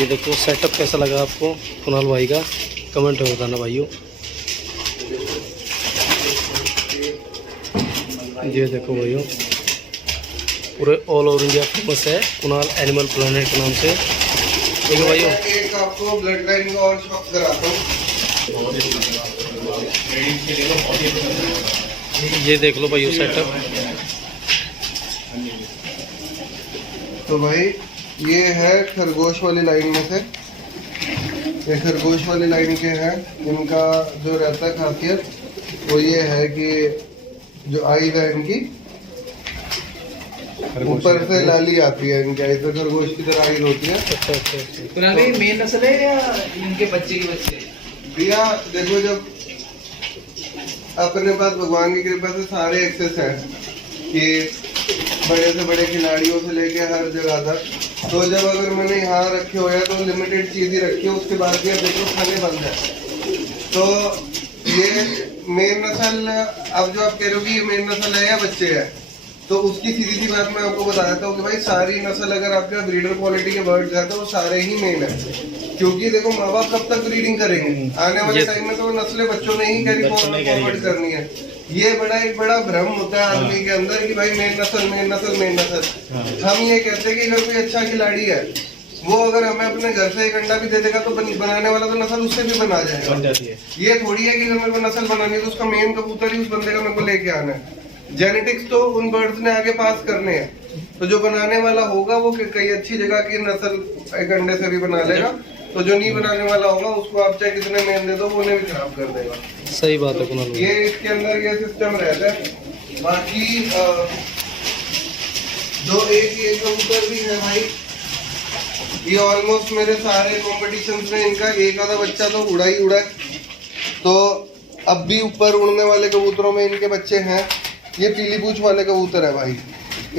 ये देखो सेटअप कैसा लगा आपको कुणाल भाई का, कमेंट में बताना भाइयों। ये देखो भाइयों, पूरे ऑल ओवर इंडिया फेमस है कुणाल एनिमल प्लानेट के नाम से। देखो भाइयों, एक आपको ब्लड लाइन का और शॉक कराता हूँ। ये देख लो भाइयों सेटअप। तो भाई ये है खरगोश वाली लाइन में से, ये खरगोश वाली लाइन के हैं। इनका जो रहता है खासियत वो ये है कि जो आईज है इनकी ऊपर से लाली आती है, इनके ऐसे खरगोश की तरह आईज होती है। अच्छा अच्छा अच्छा, कुणाल भाई मेन नस्ल है या इनके बच्चे के बच्चे? भैया देखो, जब अपने पास भगवान की कृपा से सारे एक्सेस हैं कि बड़े से बड़े खिलाड़ियों से लेके हर जगह तक, तो जब अगर मैंने यहाँ रखे हुए हैं तो लिमिटेड चीज ही रखी है, उसके बाद भी अब देखो खाने बंद है। तो ये मेन नस्ल, अब जो आप कह रहे हो कि ये मेन नस्ल है या बच्चे है, तो उसकी सीधी सी बात मैं आपको बता देता हूँ कि भाई सारी नस्ल अगर आपके ब्रीडर क्वालिटी के बर्ड्स हैं तो वो सारे ही मेन है। क्योंकि देखो माँ बाप कब तक ब्रीडिंग करेंगे, आने वाले टाइम में तो नस्लें बच्चों ने ही कैरी फॉरवर्ड करनी है। ये एक बड़ा भ्रम होता है आदमी के अंदर कि भाई मेन नस्ल मेन नस्ल मेन नस्ल। हम ये कहते हैं कि अगर कोई अच्छा खिलाड़ी है, वो अगर हमें अपने घर से एक अंडा भी दे देगा तो बनाने वाला तो नस्ल उससे भी बना जाएगा। ये थोड़ी है कि अगर मेरे को नस्ल बनानी है तो उसका मेन कबूतर ही उस बंदे का मेरे को लेके आना है। जेनेटिक्स तो उन बर्ड्स ने आगे पास करने हैं, तो जो बनाने वाला होगा वो कई अच्छी जगह की नस्ल एक अंडे से भी बना लेगा, तो जो नहीं बनाने वाला होगा उसको आप चाहे कितने मेन दे दो वो उन्हें भी खराब कर देगा। सही बात है कुणाल भाई। ये इसके अंदर ये सिस्टम रहता है। बाकी जो एक कबूतर भी है भाई, ये ऑलमोस्ट मेरे सारे कॉम्पिटिशन्स में इनका एक आधा बच्चा तो उड़ा ही उड़ा है। तो अब भी ऊपर उड़ने वाले कबूतरों में इनके बच्चे हैं। ये पीली पूंछ वाले कबूतर है भाई।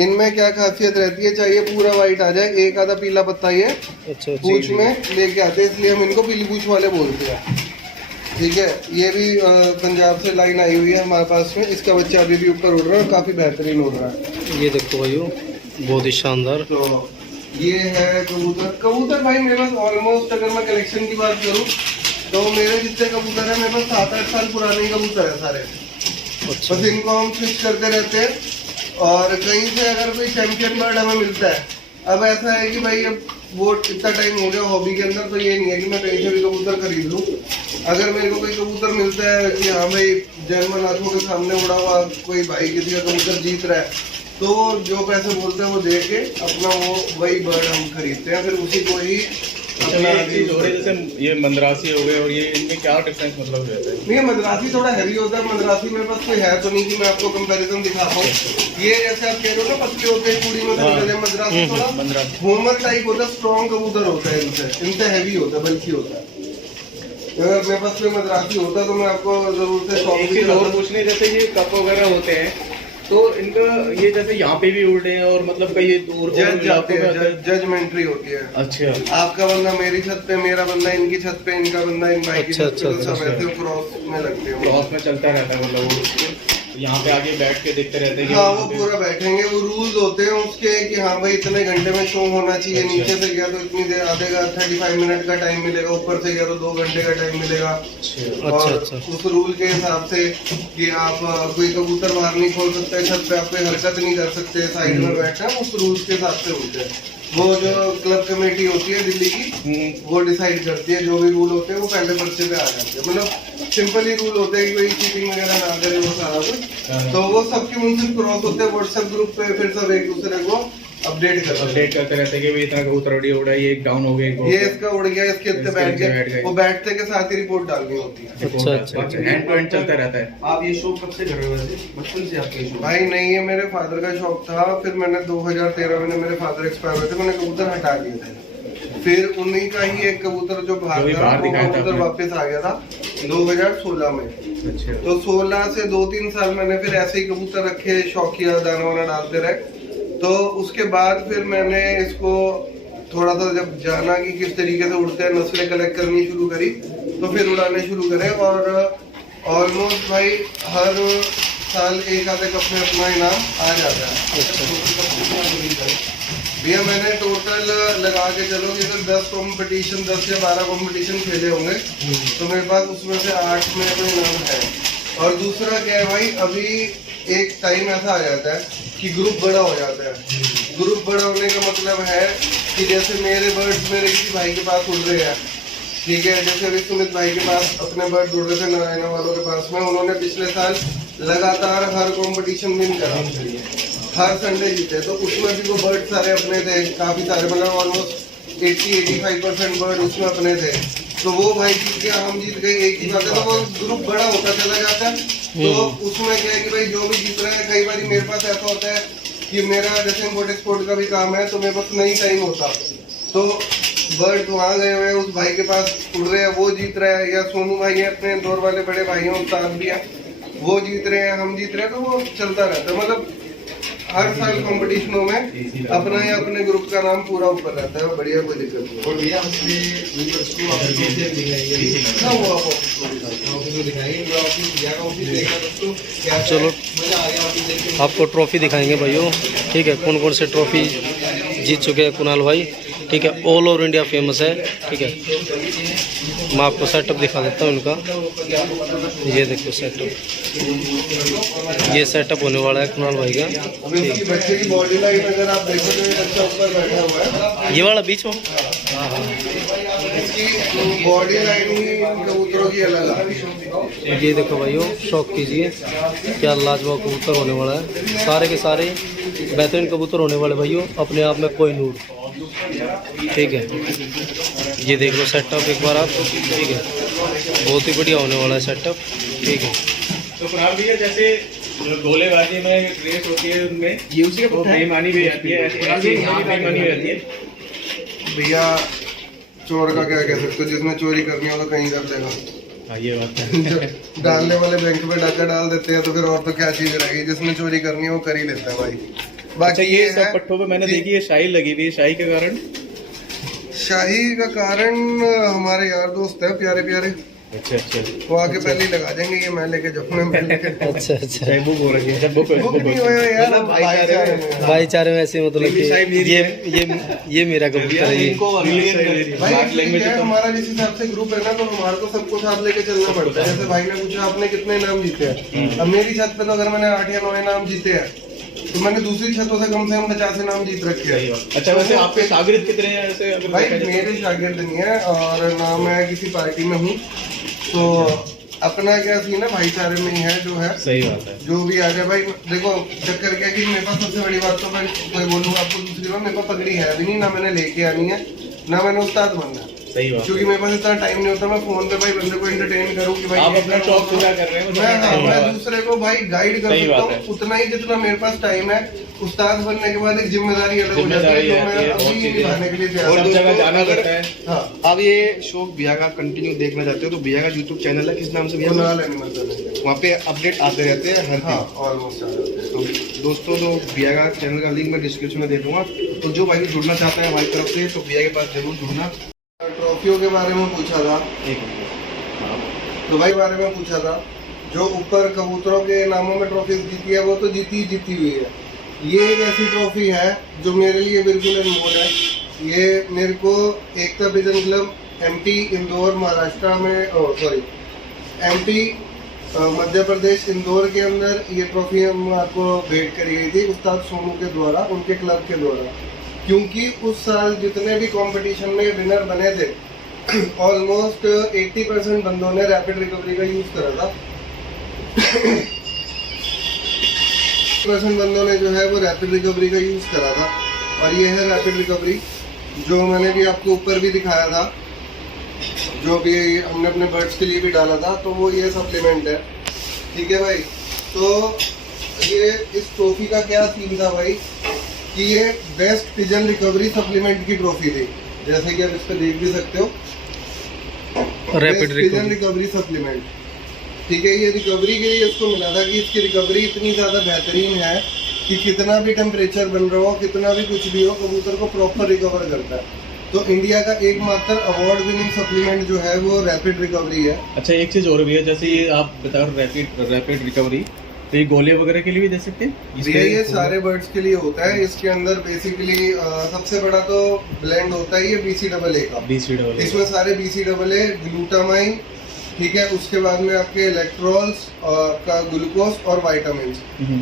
इनमें क्या खासियत रहती है, चाहिए पूरा वाइट आ जाए, एक आधा पीला पत्ता ये अच्छा पूंछ में लेके आते हैं, इसलिए हम इनको पीली पूंछ वाले बोलते हैं। ठीक है, ये भी पंजाब से लाइन आई हुई है हमारे पास में। इसका बच्चा अभी भी ऊपर उड़ रहा है, काफी बेहतरीन उड़ रहा है। ये देखो भाइयों, बहुत ही शानदार। तो ये है कबूतर भाई मेरे पास ऑलमोस्ट, अगर मैं कलेक्शन की बात करूं तो मेरे जितने कबूतर है मेरे पास 7-8 साल पुराने कबूतर है सारे। अच्छा, बस इनको हम स्विच करते रहते हैं, और कहीं से अगर कोई चैंपियन बर्ड हमें मिलता है। अब ऐसा है कि भाई अब वो इतना टाइम हो गया हॉबी के अंदर, तो ये नहीं है कि मैं कहीं से भी कबूतर खरीद लूँ। अगर मेरे को कोई कबूतर मिलता है कि हाँ भाई जर्मन आंखों के सामने उड़ा हुआ कोई भाई किसी का कबूतर जीत रहा है, तो जो पैसे बोलते हैं वो दे के अपना वो वही बर्ड हम खरीदते हैं, फिर उसी को ही अच्छा, मैं एक चीज हो रही है, जैसे ये मंदरासी हो गए और ये इनमें क्या डिफरेंस मतलब रहता है? नहीं, मद्रासी थोड़ा हैवी होता है। मद्रासी मेरे पास कोई है तो नहीं कि मैं आपको कंपैरिजन दिखा पाऊँ। ये जैसे आप कह रहे हो ना पतले होते हैं चूड़ी में से निकले, मद्रासी थोड़ा होमर टाइप होता है, स्ट्रॉन्ग कबूतर होता है, इनसे हैवी होता है, बल्कि होता है। अगर मेरे पास कोई मद्रासी होता तो मैं आपको जरूर से एक चीज और पूछने, जैसे ये कप वगैरह होते हैं तो इनका ये जैसे यहाँ पे भी उड़े हैं और मतलब कई ये दूर जज जाते हैं, जजमेंट्री होती है। अच्छा, आपका बंदा मेरी छत पे, मेरा बंदा इनकी छत पे, इनका बंदा इन भाई की अच्छा, छत पे, तो अच्छा, सब ऐसे क्रॉस में लगते हैं। क्रॉस में चलता रहता है मतलब वो यहाँ पे आगे बैठ के देखते रहते हैं कि हाँ, वो पूरा बैठेंगे। वो रूल्स होते हैं उसके कि हाँ भाई इतने घंटे में शो होना चाहिए। अच्छा। नीचे से गया तो इतनी देर आधेगा 35 मिनट का टाइम मिलेगा, ऊपर से गया तो 2 घंटे का टाइम मिलेगा। और अच्छा। उस रूल के हिसाब से कि आप कोई कबूतर बाहर नहीं खोल सकते, छत पे आप कोई हरकत नहीं कर सकते, साइड में बैठना, उस रूल्स के हिसाब से होते हैं। वो जो क्लब कमेटी होती है दिल्ली की, वो डिसाइड करती है। जो भी रूल होते हैं वो पहले पर्चे पे आ जाते हैं। मतलब सिंपल ही रूल होते हैं कि कोई चीटिंग वगैरह ना करे, वो सारा कुछ। तो वो सबके मुंह से क्रॉस होते हैं व्हाट्सएप ग्रुप पे, फिर सब एक दूसरे को अपडेट करते रहते हैं कि भाई इतना कबूतर उड़ा, ये एक डाउन हो गया, ये इसका उड़ गया, इसके इतने बैठ गए, वो बैठते के साथ ही रिपोर्ट डालनी होती है। अच्छा। हैंड टू हैंड चलता रहता है। आप ये शौक कब से कर रहे हो वैसे? बचपन से आपका ये शौक? भाई नहीं, ये मेरे फादर का शौक था। फिर मैंने 2013 में मेरे फादर एक्सपायर हुए थे, मैंने कबूतर हटा दिए थे। फिर उन्हीं का ही एक कबूतर जो बाहर था, वो कबूतर वापस आ गया था 2016 में। अच्छा। तो 16 से 2-3 साल मैंने फिर ऐसे ही कबूतर रखे, शौकिया दाना वाना डालते रहे। तो उसके बाद फिर मैंने इसको थोड़ा सा जब जाना कि किस तरीके से उड़ते हैं, नस्लें कलेक्ट करनी शुरू करी, तो फिर उड़ाने शुरू करे। और ऑलमोस्ट भाई हर साल एक आधे कप में अपना इनाम आ जाता है। भैया मैंने टोटल लगा के चलो कि अगर 10 कंपटीशन, 10 या 12 कंपटीशन खेले होंगे तो मेरे पास उसमें से 8 में अपना इनाम है। और दूसरा क्या है भाई, अभी एक टाइम ऐसा आ जाता है कि ग्रुप बड़ा हो जाता है। ग्रुप बड़ा होने का मतलब है कि जैसे मेरे बर्ड्स मेरे किसी भाई के पास उड़ रहे हैं, ठीक है, जैसे अभी सुमित भाई के पास अपने बर्ड उड़ रहे थे नारायणा वालों के पास में, उन्होंने पिछले साल लगातार हर कंपटीशन विन करा, हर संडे जीते। तो उसमें भी वो बर्ड सारे अपने थे, काफी सारे, मतलब ऑलमोस्ट 80-85% बर्ड उसमें अपने थे। तो वो भाई जीत गया, हम जीत गए, एक ही बात है। तो वो ग्रुप बड़ा होता चला जाता है। तो उसमें क्या है कि भाई जो भी जीत रहा है, कई बार मेरे पास ऐसा होता है कि मेरा जैसे इम्पोर्ट एक्सपोर्ट का भी काम है, तो मेरे पास नहीं टाइम होता, तो बर्ड वहाँ गए हुए हैं, उस भाई के पास उड़ रहे हैं, वो जीत रहा है, या सोनू भाई है अपने दौर वाले बड़े भाई हैं, उस्ताद भी है, वो जीत रहे हैं, हम जीत रहे हैं, तो वो चलता रहता है। मतलब हर साल कंपटीशनों में अपना या अपने ग्रुप का नाम पूरा ऊपर रहता है, बढ़िया, कोई दिक्कत नहीं। और भैया हमने व्यूअर्स को आपको दिखाएंगे, हाँ, वो आप ऑफिस में दिखाएंगे जो ऑफिस भैया का ऑफिस देखा दोस्तों, क्या चलो मजा आ गया ऑफिस देख के। आपको ट्रॉफी दिखाएंगे भाइयों, ठीक है, कौन कौन से ट्रॉफी जीत चुके हैं कुणाल भाई, ठीक है, ऑल ओवर इंडिया फेमस है, ठीक है। मैं आपको सेटअप दिखा देता हूँ उनका, ये देखो सेटअप, ये सेटअप होने वाला है कुणाल भाई का। अभी उसकी बच्चे की बॉडी लाइन अगर आप देखो तो ये बच्चा ऊपर बैठा हुआ है, ये वाला बीच में, इसकी बॉडी लाइन ही कबूतरों की अलग है। ये देखो भाइयों, शौक कीजिए, क्या लाजवाब कबूतर होने वाला है, सारे के सारे बेहतरीन कबूतर होने वाले भाइयों, अपने आप में कोई नूर, ठीक है। ये देख लो सेटअप एक बार आप, ठीक है, बहुत ही बढ़िया होने वाला है सेटअप, ठीक है। तो कुणाल भैया जैसे गोलेबाजी में रेस होती है, उनमें ये उसी का बेईमानी भी आती है, ऐसी बेईमानी हो जाती है। भैया चोर का क्या कह सकते हो, जिसने चोरी करनी हो तो कहीं कर देगा। हाँ, ये बात है। जो डालने वाले बैंक में डाका डाल देते हैं, तो फिर और तो क्या चीज रहेगी, जिसने चोरी करनी है वो कर ही लेता है भाई। अच्छा, ये सब पट्टों पे मैंने देखी है शाही लगी हुई है, शाही के कारण, शाही का कारण हमारे यार दोस्त है प्यारे प्यारे, अच्छा अच्छा, वो आके पहले ही लगा देंगे, ये मैं लेके जाऊंगा, मैं लेके अच्छा अच्छा, चाहे बुक हो रही है, बुक नहीं होया यार, भाईचारे में। भाईचारे में ऐसे मतलब कि ये मेरा कबूतर है, ये भाई ठीक है, हमारा जिस हिसाब से ग्रुप है ना, तो हमारे को सबको साथ लेके चलना पड़ता है। जैसे भाई ने पूछा आपने कितने इनाम जीते हैं, अब मेरी छत पे तो अगर मैंने 8 या 9 इनाम जीते हैं, तो मैंने दूसरी छतों से कम 50 इनाम जीत रखे हैं। अच्छा, वैसे आपके शागिर्द कितने हैं ऐसे? अगर भाई मेरे शागिर्द नहीं है, और ना मैं किसी पार्टी में हूँ, तो अपना क्या सीन है, भाईचारे में ही है जो है, सही बात है। जो भी आ जाए भाई। देखो चक्कर क्या है कि मेरे पास सबसे बड़ी बात, तो मैं कोई बोलूँगा आपको दूसरी बात, मेरे पास पगड़ी है भी नहीं, ना मैंने लेके आनी है, ना मैंने उस्ताद बनना है, सही बात, क्योंकि मेरे पास इतना टाइम नहीं होता। मैं फोन पे भाई बंदे को एंटरटेन करूँ कि भाई आप अपना शौक पूरा कर रहे हैं, मैं दूसरे को भाई गाइड कर सकता हूँ उतना ही जितना मेरे पास टाइम है। उस्ताद बनने के बाद एक जिम्मेदारी अलग हो जाती है, जो मैं अभी निभाने के लिए तैयार और हूँ। जगह जाना पड़ता है। हाँ, आप ये शौक भैया का कंटिन्यू देखना चाहते हो तो भैया का यूट्यूब चैनल है, किस नाम से भैया? कुणाल एनिमल चैनल, वहाँ पे अपडेट आते रहते हैं हर हाँ दिन। ऑलमोस्ट आ जाते हैं। तो दोस्तों, तो भैया का चैनल का लिंक मैं डिस्क्रिप्शन में दे दूंगा, तो जो भाई जुड़ना चाहता है हमारी तरफ से, तो भैया के पास जरूर जुड़ना। ट्रॉफियों के बारे में पूछा था, तो भाई बारे में पूछा था, जो ऊपर कबूतरों के नामों में ट्रॉफी जीती है वो तो जीती हुई है। ये एक ऐसी ट्रॉफी है जो मेरे लिए बिल्कुल अनमोल है। ये मेरे को Ekta pigeon club MP Indore Maharashtra में, एमपी मध्य प्रदेश इंदौर के अंदर ये ट्रॉफी हम आपको भेंट करी गई थी उस्ताद सोनू के द्वारा, उनके क्लब के द्वारा, क्योंकि उस साल जितने भी कंपटीशन में विनर बने थे ऑलमोस्ट 80% बंदों ने रैपिड रिकवरी का यूज करा था। 80% बंदों ने जो है वो रैपिड रिकवरी का यूज करा था। और ये है रैपिड रिकवरी, जो मैंने भी आपको ऊपर भी दिखाया था, जो भी हमने अपने बर्ड्स के लिए भी डाला था, तो वो ये सप्लीमेंट है। ठीक है भाई, तो ये इस ट्रॉफी का क्या सीन था भाई कि ये बेस्ट पिजन रिकवरी सप्लीमेंट की ट्रॉफी थी, जैसे कि आप इस पर देख भी सकते हो, रैपिड पिजन रिकवरी सप्लीमेंट। ठीक है, ये रिकवरी के लिए इसको मिला था कि इसकी रिकवरी इतनी ज़्यादा बेहतरीन है कि कितना भी टेम्परेचर बन रहा हो, कितना भी कुछ भी हो, कबूतर को प्रॉपर रिकवर करता है। तो इंडिया का एकमात्र अवार्ड विनिंग सप्लीमेंट जो है वो रैपिड रिकवरी है। अच्छा, एक चीज और भी है, जैसे ये आप बता रहे रैपिड रिकवरी, तो ये गोले वगैरह के लिए भी दे सकते हैं? ये सारे बर्ड्स के लिए होता है। इसके अंदर बेसिकली सबसे बड़ा तो ब्लेंड होता है ये BCAA का। BCAA इसमें सारे BCAA, ग्लूटामाइन, ठीक है, उसके बाद में आपके इलेक्ट्रॉल्स का ग्लूकोज और वाइटामिन,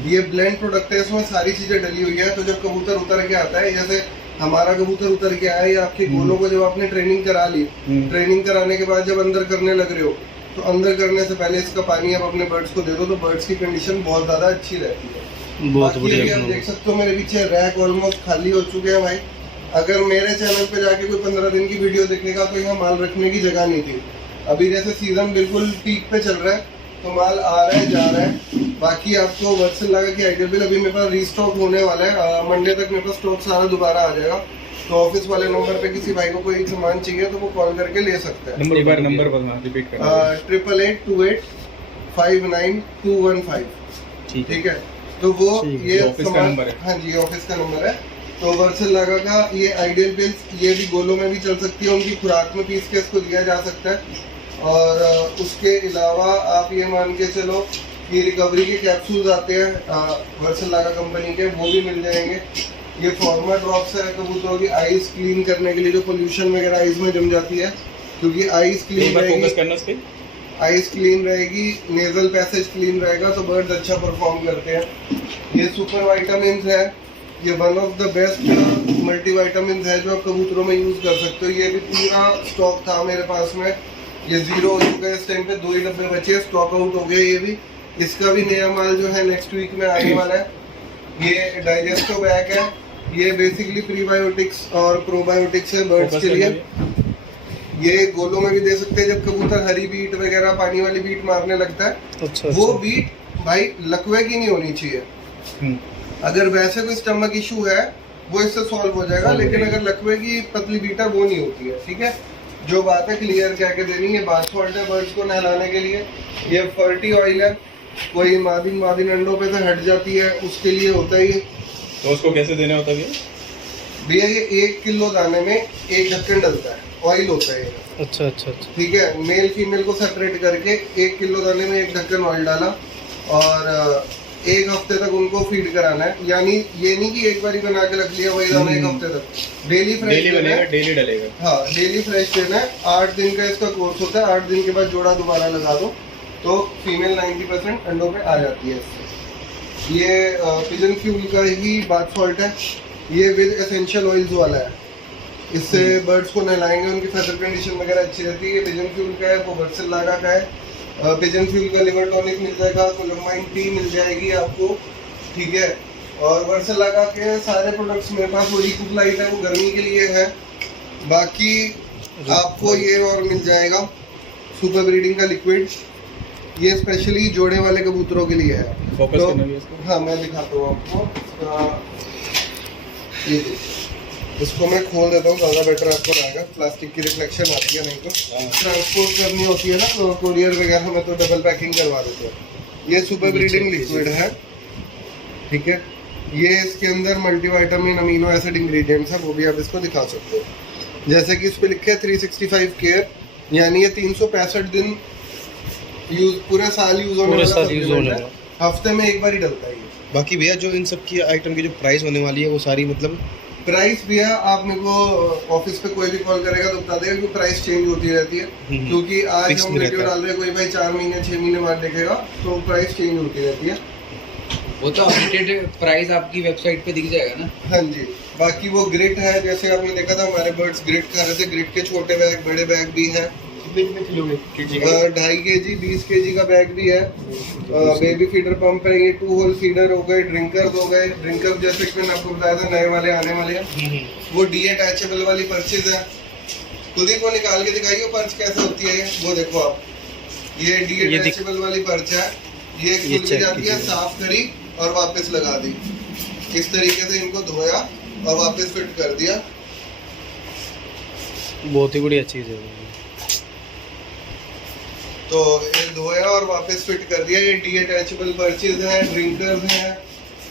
ये ब्लेंड प्रोडक्ट है। इसमें सारी चीजें डली हुई है। तो जब कबूतर उतर के आता है, जैसे हमारा कबूतर उतर के आया या आपके गोलों को जब आपने ट्रेनिंग करा ली, ट्रेनिंग कराने के बाद जब अंदर करने लग रहे हो, तो अंदर करने से पहले इसका पानी आप अपने बर्ड्स को दे दो, तो बर्ड्स की कंडीशन बहुत ज्यादा अच्छी रहती है। बहुत बाकी बढ़िया। आप देख सकते हो मेरे पीछे रैक ऑलमोस्ट खाली हो चुके हैं भाई। अगर मेरे चैनल पे जाके कोई 15 दिन की वीडियो देखेगा तो यहाँ माल रखने की जगह नहीं थी। अभी जैसे सीजन बिल्कुल पीक पे चल रहा है, तो माल आ रहा है, जा रहा है। बाकी आपको वर्सल लगा कि आइडियल बिल अभी मेरे पास रीस्टॉक होने वाला है, मंडे तक मेरे पास स्टॉक सारा दोबारा आ जाएगा। तो ऑफिस वाले नंबर पे किसी भाई को कोई सामान चाहिए तो वो कॉल करके ले सकता है। नंबर रिपीट करना। 8882859215। ठीक है, तो वो ये ऑफिस का नंबर है। हाँ जी, ऑफिस का नंबर है। तो वर्सल लगा का ये आइडियल पिल्स, ये भी गोलों में भी चल सकती है, उनकी खुराक में पीस के इसको दिया जा सकता है। और उसके अलावा आप ये मान के चलो कि रिकवरी के कैप्सूल्स आते हैं वर्सल लगा कंपनी के, वो भी मिल जाएंगे। ये फॉर्मा ड्रॉप्स है कबूतरों की आईज क्लीन करने के लिए, जो पोल्यूशन वगैरह आईज में जम जाती है, क्योंकि आईज क्लीन रहेगी, आईज क्लीन रहेगी, नेजल पैसेज क्लीन रहेगा, तो बर्ड्स अच्छा परफॉर्म करते हैं। ये सुपर वाइटामिन है, ये one of the best multivitamin है जो आप कबूतरों में यूज कर सकते हो। ये भी पूरा स्टॉक था मेरे पास में, ये जीरो हो चुका है इस टाइम पे, 2 ही डब्बे बचे, स्टॉक आउट हो गया। ये भी, इसका भी नया माल जो है नेक्स्ट वीक में आने वाला है। ये डाइजेस्टो बैग है, ये बेसिकली प्रीबायोटिक्स और प्रोबायोटिक्स है बर्ड्स के लिए। ये गोलों में भी दे सकते हैं जब कबूतर हरी बीट वगैरह पानी वाली बीट मारने लगता है। अच्छा, वो बीट भाई लकवे की नहीं होनी चाहिए। अगर वैसे कोई स्टमक इशू है वो इससे सॉल्व हो जाएगा, लेकिन अगर लकवे की पतली बीट है वो नहीं होती है। ठीक है, जो बात है क्लियर कह के देनी है। बाथ सॉल्ट है बर्ड्स को नहलाने के लिए। ये फर्टी ऑयल है, कोई मादिन अंडों पे से हट जाती है उसके लिए होता है ये। तो उसको कैसे देना होता है भैया? ये 1 किलो दाने में 1 ढक्कन डलता है, ऑयल होता है ये। अच्छा अच्छा अच्छा। ठीक है, मेल फीमेल को सेपरेट करके 1 किलो दाने में 1 ढक्कन ऑयल डाला और 1 हफ्ते तक उनको फीड कराना है। यानी ये नहीं कि एक बार ही बना के रख लिया वही दाना 1 हफ्ते तक। डेली फ्रेश देना है, डेली डलेगा। हाँ, डेली फ्रेश देना है। 8 दिन का इसका कोर्स होता है। 8 दिन के बाद जोड़ा दोबारा लगा दो तो फीमेल 90% अंडों पे आ जाती है इससे। ये पिजन फ्यूल का ही बाथ सॉल्ट है, ये विद एसेंशियल ऑयल्स वाला है। इससे बर्ड्स को नहलाएंगे, उनकी फेदर कंडीशन वगैरह अच्छी रहती है। ये पिजन फ्यूल का है, वो वर्सल लागा का है। पिजन फ्यूल का लिवर टॉनिक मिल जाएगा, कोलम्बाइन टी मिल जाएगी आपको। ठीक है, और वर्सल लागा के सारे प्रोडक्ट्स मेरे पास। वो रिकूप लाइट है, वो गर्मी के लिए है। बाकी आपको ये और मिल जाएगा सुपर ब्रीडिंग का लिक्विड, ये स्पेशली जोड़े वाले कबूतरों के लिए है। फोकस तो करना भी इसको। हाँ, मैं दिखाता हूँ आपको। ये इसको मैं खोल देता हूँ, ज़्यादा बेटर आपको रहेगा। प्लास्टिक की रिफ्लेक्शन आती है, नहीं तो ट्रांसपोर्ट करनी होती है ना, तो कोरियर वगैरह में तो डबल पैकिंग करवा देते हैं। ये सुपर ब्रीडिंग लिक्विड है। ठीक है, ये इसके अंदर मल्टीविटामिन अमीनो एसिड इंग्रेडिएंट्स है, वो भी आप इसको दिखा सकते हो। जैसे कि इस पे लिखे है 365 केयर, यानी ये 365 दिन यूज, पूरे साल यूज होने वाला है। हफ्ते में एक बार ही डलता है ये। बाकी भैया जो इन सब की आइटम की जो प्राइस होने वाली है वो सारी मतलब प्राइस भैया आप मेरे को ऑफिस पे कोई भी कॉल करेगा तो बता देगा, क्योंकि प्राइस चेंज होती रहती है। क्योंकि आज हम वीडियो डाल रहे हैं, कोई भाई 4 महीने 6 महीने बाद देखेगा तो प्राइस चेंज होती रहती है। वो तो अपडेटेड प्राइस आपकी वेबसाइट पे दिख जाएगा ना। हाँ जी। बाकी वो ग्रिट है, जैसे आपने देखा था हमारे बर्ड्स ग्रिट खा रहे थे, ग्रिट के छोटे बैग बड़े बैग भी हैं। कितने कितने किलो के 2.5 kg 20 kg का बैग भी है। बेबी फीडर पंप है, ये 2 होल फीडर हो गए, ड्रिंकर्स हो गए। ड्रिंकर जैसे कि मैंने आपको बताया था नए वाले आने वाले हैं, वो डी अटैचेबल वाली पर्चेज है। खुद ही को निकाल के दिखाइए पर्च कैसे होती है। वो देखो आप, ये डी अटैचेबल वाली पर्च है, ये खुल भी जाती है, साफ करी और वापस लगा दी। इस तरीके से इनको धोया और वापस फिट कर दिया। बहुत ही बढ़िया चीज़ है। तो ये धोया और वापस फिट कर दिया। ये डी अटैचेबल पर्चेज है, ड्रिंकर्स हैं,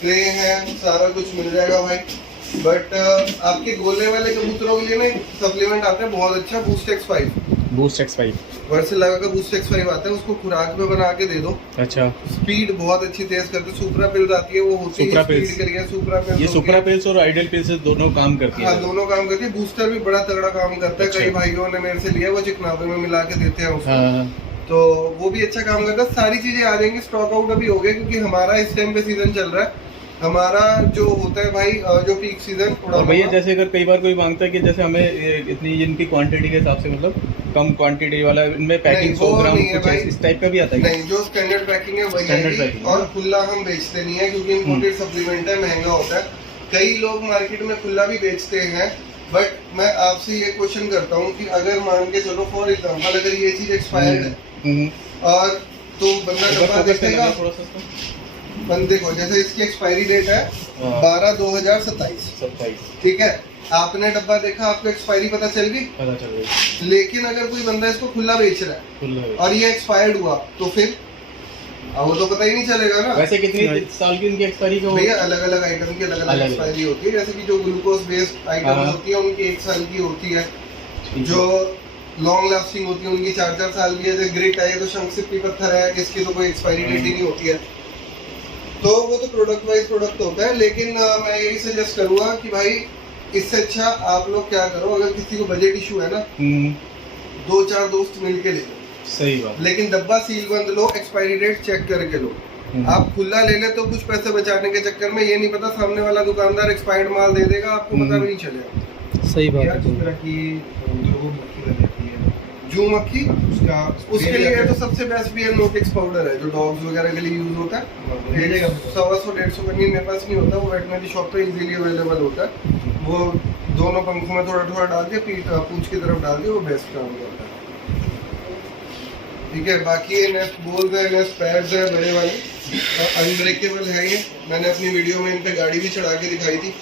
ट्रे हैं, सारा कुछ मिल जाएगा भाई। बट आपके गोले वाले कबूतरों के लिए ना सप्लीमेंट आता है बहुत अच्छा, बूस्ट X5। बूस्ट X5 वर्सिलागा का बूस्ट X5 आता है, उसको खुराक में बना के दे दो। अच्छा, स्पीड बहुत अच्छी तेज करते हैं। सुपरा पिल्स आती है, वो होती है स्पीड के लिए सुपरा पिल्स। ये सुपरा पिल्स और आइडियल पिल्स दोनों काम करती है। हाँ, दोनों काम करती है। बूस्टर भी बड़ा तगड़ा काम करता है। अच्छा। कई भाइयों ने मेरे से लिया, वो चिकनावे में मिला के देते हैं उसको। हाँ, तो वो भी अच्छा काम करता है। सारी चीजें आ जाएंगी, स्टॉक आउट अभी हो गया क्योंकि हमारा इस टाइम पे सीजन चल रहा है। हमारा जो होता है भाई, जो पीक सीजन। और भैया जैसे अगर कई बार कोई मांगता है कि जैसे हमें इतनी इनकी क्वांटिटी के हिसाब से, मतलब कम क्वांटिटी वाला इनमें पैकिंग 100 ग्राम कुछ इस टाइप का भी आता है? नहीं, जो स्टैंडर्ड पैकिंग है वही आएगी। और खुला हम बेचते नहीं है क्योंकि इम्पोर्टेड सप्लीमेंट है, महंगा होता है। कई लोग मार्केट में खुला भी बेचते हैं, बट मैं आपसे ये क्वेश्चन करता हूँ कि अगर मान के चलो फॉर एग्जाम्पल अगर ये चीज एक्सपायर्ड है और तो बंदा डब्बा देखेगा, बंदे को जैसे इसकी एक्सपायरी डेट है 12/2027, ठीक है, आपने डब्बा देखा, आपको एक्सपायरी पता चल गई। लेकिन अगर कोई बंदा इसको खुला बेच रहा है और ये एक्सपायर्ड हुआ तो फिर वो तो पता ही नहीं चलेगा ना। वैसे कितनी साल की इनकी एक्सपायरी का? भैया अलग अलग आइटम की अलग अलग एक्सपायरी होती है। जैसे कि जो ग्लूकोज बेस्ड आइटम होती है उनकी 1 साल की होती है, जो लॉन्ग लास्टिंग होती है उनकी 4-4 साल की है। जैसे ग्रिट है, तो शंख सिप्पी पत्थर है, इसकी तो कोई एक्सपायरी डेट ही नहीं होती है। तो वो तो प्रोडक्ट वाइज प्रोडक्ट होता है। लेकिन मैं यही सजेस्ट करूंगा कि भाई इससे अच्छा आप लोग क्या करो, अगर किसी को बजट इशू है ना, 2-4 दोस्त मिलके ले लो। सही बात। लेकिन डब्बा सील बंद लो, एक्सपायरी डेट चेक करके लो। आप खुला ले ले तो कुछ पैसे बचाने के चक्कर में ये नहीं पता सामने वाला दुकानदार एक्सपायर्ड माल दे देगा, आपको पता भी नहीं चलेगा। सही बात है। जिस तरह की जो मक्खी लग जाती है, जू मक्खी, उसके लिए तो सबसे बेस्ट भी है नोटिक्स पाउडर है, जो डॉग्स वगैरह के लिए यूज होता है। 100-150 का मेरे पास नहीं होता, वो वेटनरी शॉप पे इजीली अवेलेबल होता है। वो दोनों पंखों में थोड़ा थोड़ा डाल के पूंछ की तरफ डाल के वो बेस्ट काम करता है। ठीक है, बाकी ये नेस्ट बोल्स है, नेस्ट पैड्स है बड़े वाले, अनब्रेकेबल है ये। मैंने अपनी वीडियो में इन पे गाड़ी भी चढ़ा के दिखाई थी।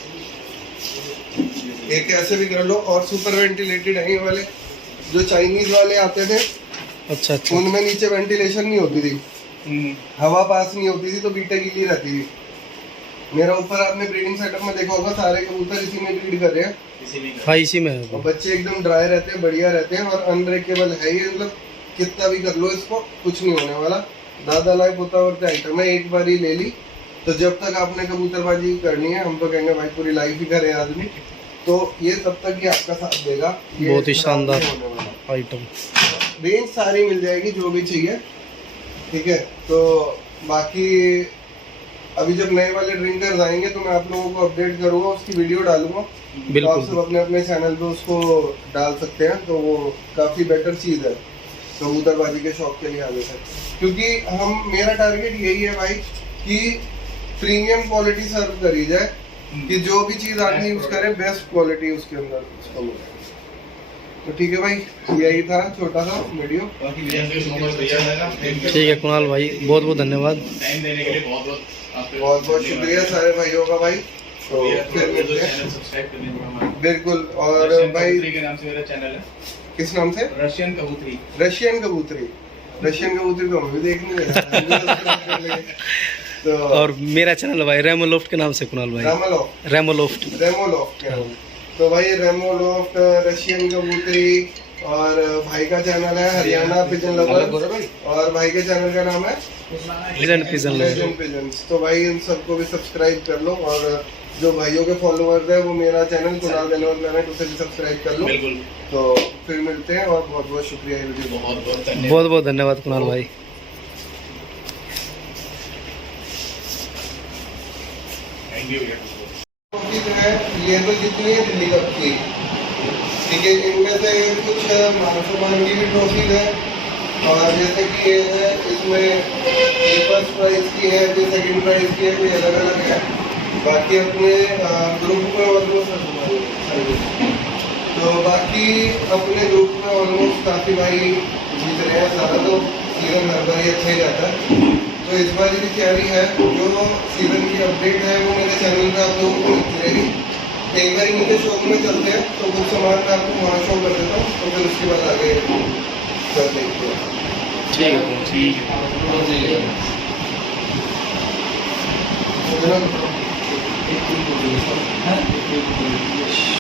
एक ऐसे भी कर लो। और सुपर वेंटिलेटेड है ये वाले, जो चाइनीज वाले आते थे। अच्छा। उनमें नीचे वेंटिलेशन नहीं होती थी, हवा पास नहीं होती थी, तो बीटे गीली रहती थी। मेरा ऊपर आपने ब्रीडिंग सेटअप में देखा होगा, सारे कबूतर इसी में ब्रीड कर रहे हैं। हाँ, इसी में है। और बच्चे एकदम ड्राई रहते हैं, बढ़िया रहते हैं और अनब्रेकेबल है ये। मतलब कितना भी कर लो इसको, कुछ नहीं होने वाला। दादा लाइफ होता होता आइटम है, एक बार ही ले ली तो जब तक आपने कबूतरबाजी करनी है, हम तो कहेंगे भाई पूरी लाइफ ही करे आदमी, तो ये तब तक ही आपका साथ देगा। बहुत ही शानदार आइटम। रेंज सारी मिल जाएगी जो भी चाहिए, ठीक है। तो बाकी अभी जब नए वाले ड्रिंकर्स आएंगे तो मैं आप लोगों को अपडेट करूंगा, उसकी वीडियो डालूंगा। तो आप सब अपने अपने चैनल पे उसको डाल सकते हैं। तो वो काफ़ी बेटर चीज़ है कबूतरबाजी के शौक के लिए आगे तक, क्योंकि मेरा टारगेट यही है भाई कि प्रीमियम क्वालिटी सर्व करी जाए, कि जो भी चीज़ आदमी यूज़ करे बेस्ट क्वालिटी उसके अंदर उसको मिले। तो ठीक है भाई, यही था छोटा सा वीडियो। ठीक है कुणाल भाई, बहुत बहुत धन्यवाद। टाइम देने के लिए बहुत बहुत शुक्रिया सारे भाइयों का भाई। तो फिर मिलते हैं बिल्कुल। और भाई के नाम से मेरा चैनल है। किस नाम से? रशियन कबूतरी। रशियन कबूतरी। रशियन कबूतरी तो हमें भी देखनी है। तो और मेरा चैनल भाई रेमोलोफ्ट के नाम से कुणाल भाई। रेमोलोफ्ट। तो भाई रेमोलोफ्ट, रशियन कबूतरी, और भाई का चैनल है हरियाणा पिजन लवर, और भाई के चैनल का नाम है लेजेंड पिजन। तो भाई इन सबको भी सब्सक्राइब कर लो, और जो भाइयों के फॉलोअर्स है वो मेरा चैनल कुणाल देनवर प्लैनेट, उसे भी सब्सक्राइब कर लो। तो फिर मिलते हैं, और बहुत बहुत शुक्रिया। बहुत बहुत धन्यवाद कुणाल भाई। है ये तो जितनी है दिल्ली कप की ठीक है, इनमें से कुछ मान की भी ट्रॉफीज है, और जैसे कि ये है, इसमें फर्स्ट प्राइज की है, फिर सेकंड प्राइज की है, कोई अलग अलग है। बाकी अपने ग्रुप में ऑलमोस्ट तो बाकी अपने ग्रुप में ऑलमोस्ट काफ़ी भाई जीत रहे हैं। सारा तो सीजन हर बार अच्छा ही जाता है, तो इस बार की तैयारी है, जो सीजन की अपडेट है वो मेरे चैनल पे आप लोगों को मिलती रहेगी। एक बार इनके शॉप में चलते हैं तो कुछ सामान मैं आपको वहाँ शो कर देता हूँ, तो फिर उसके बाद आगे चलते हैं। ठीक है।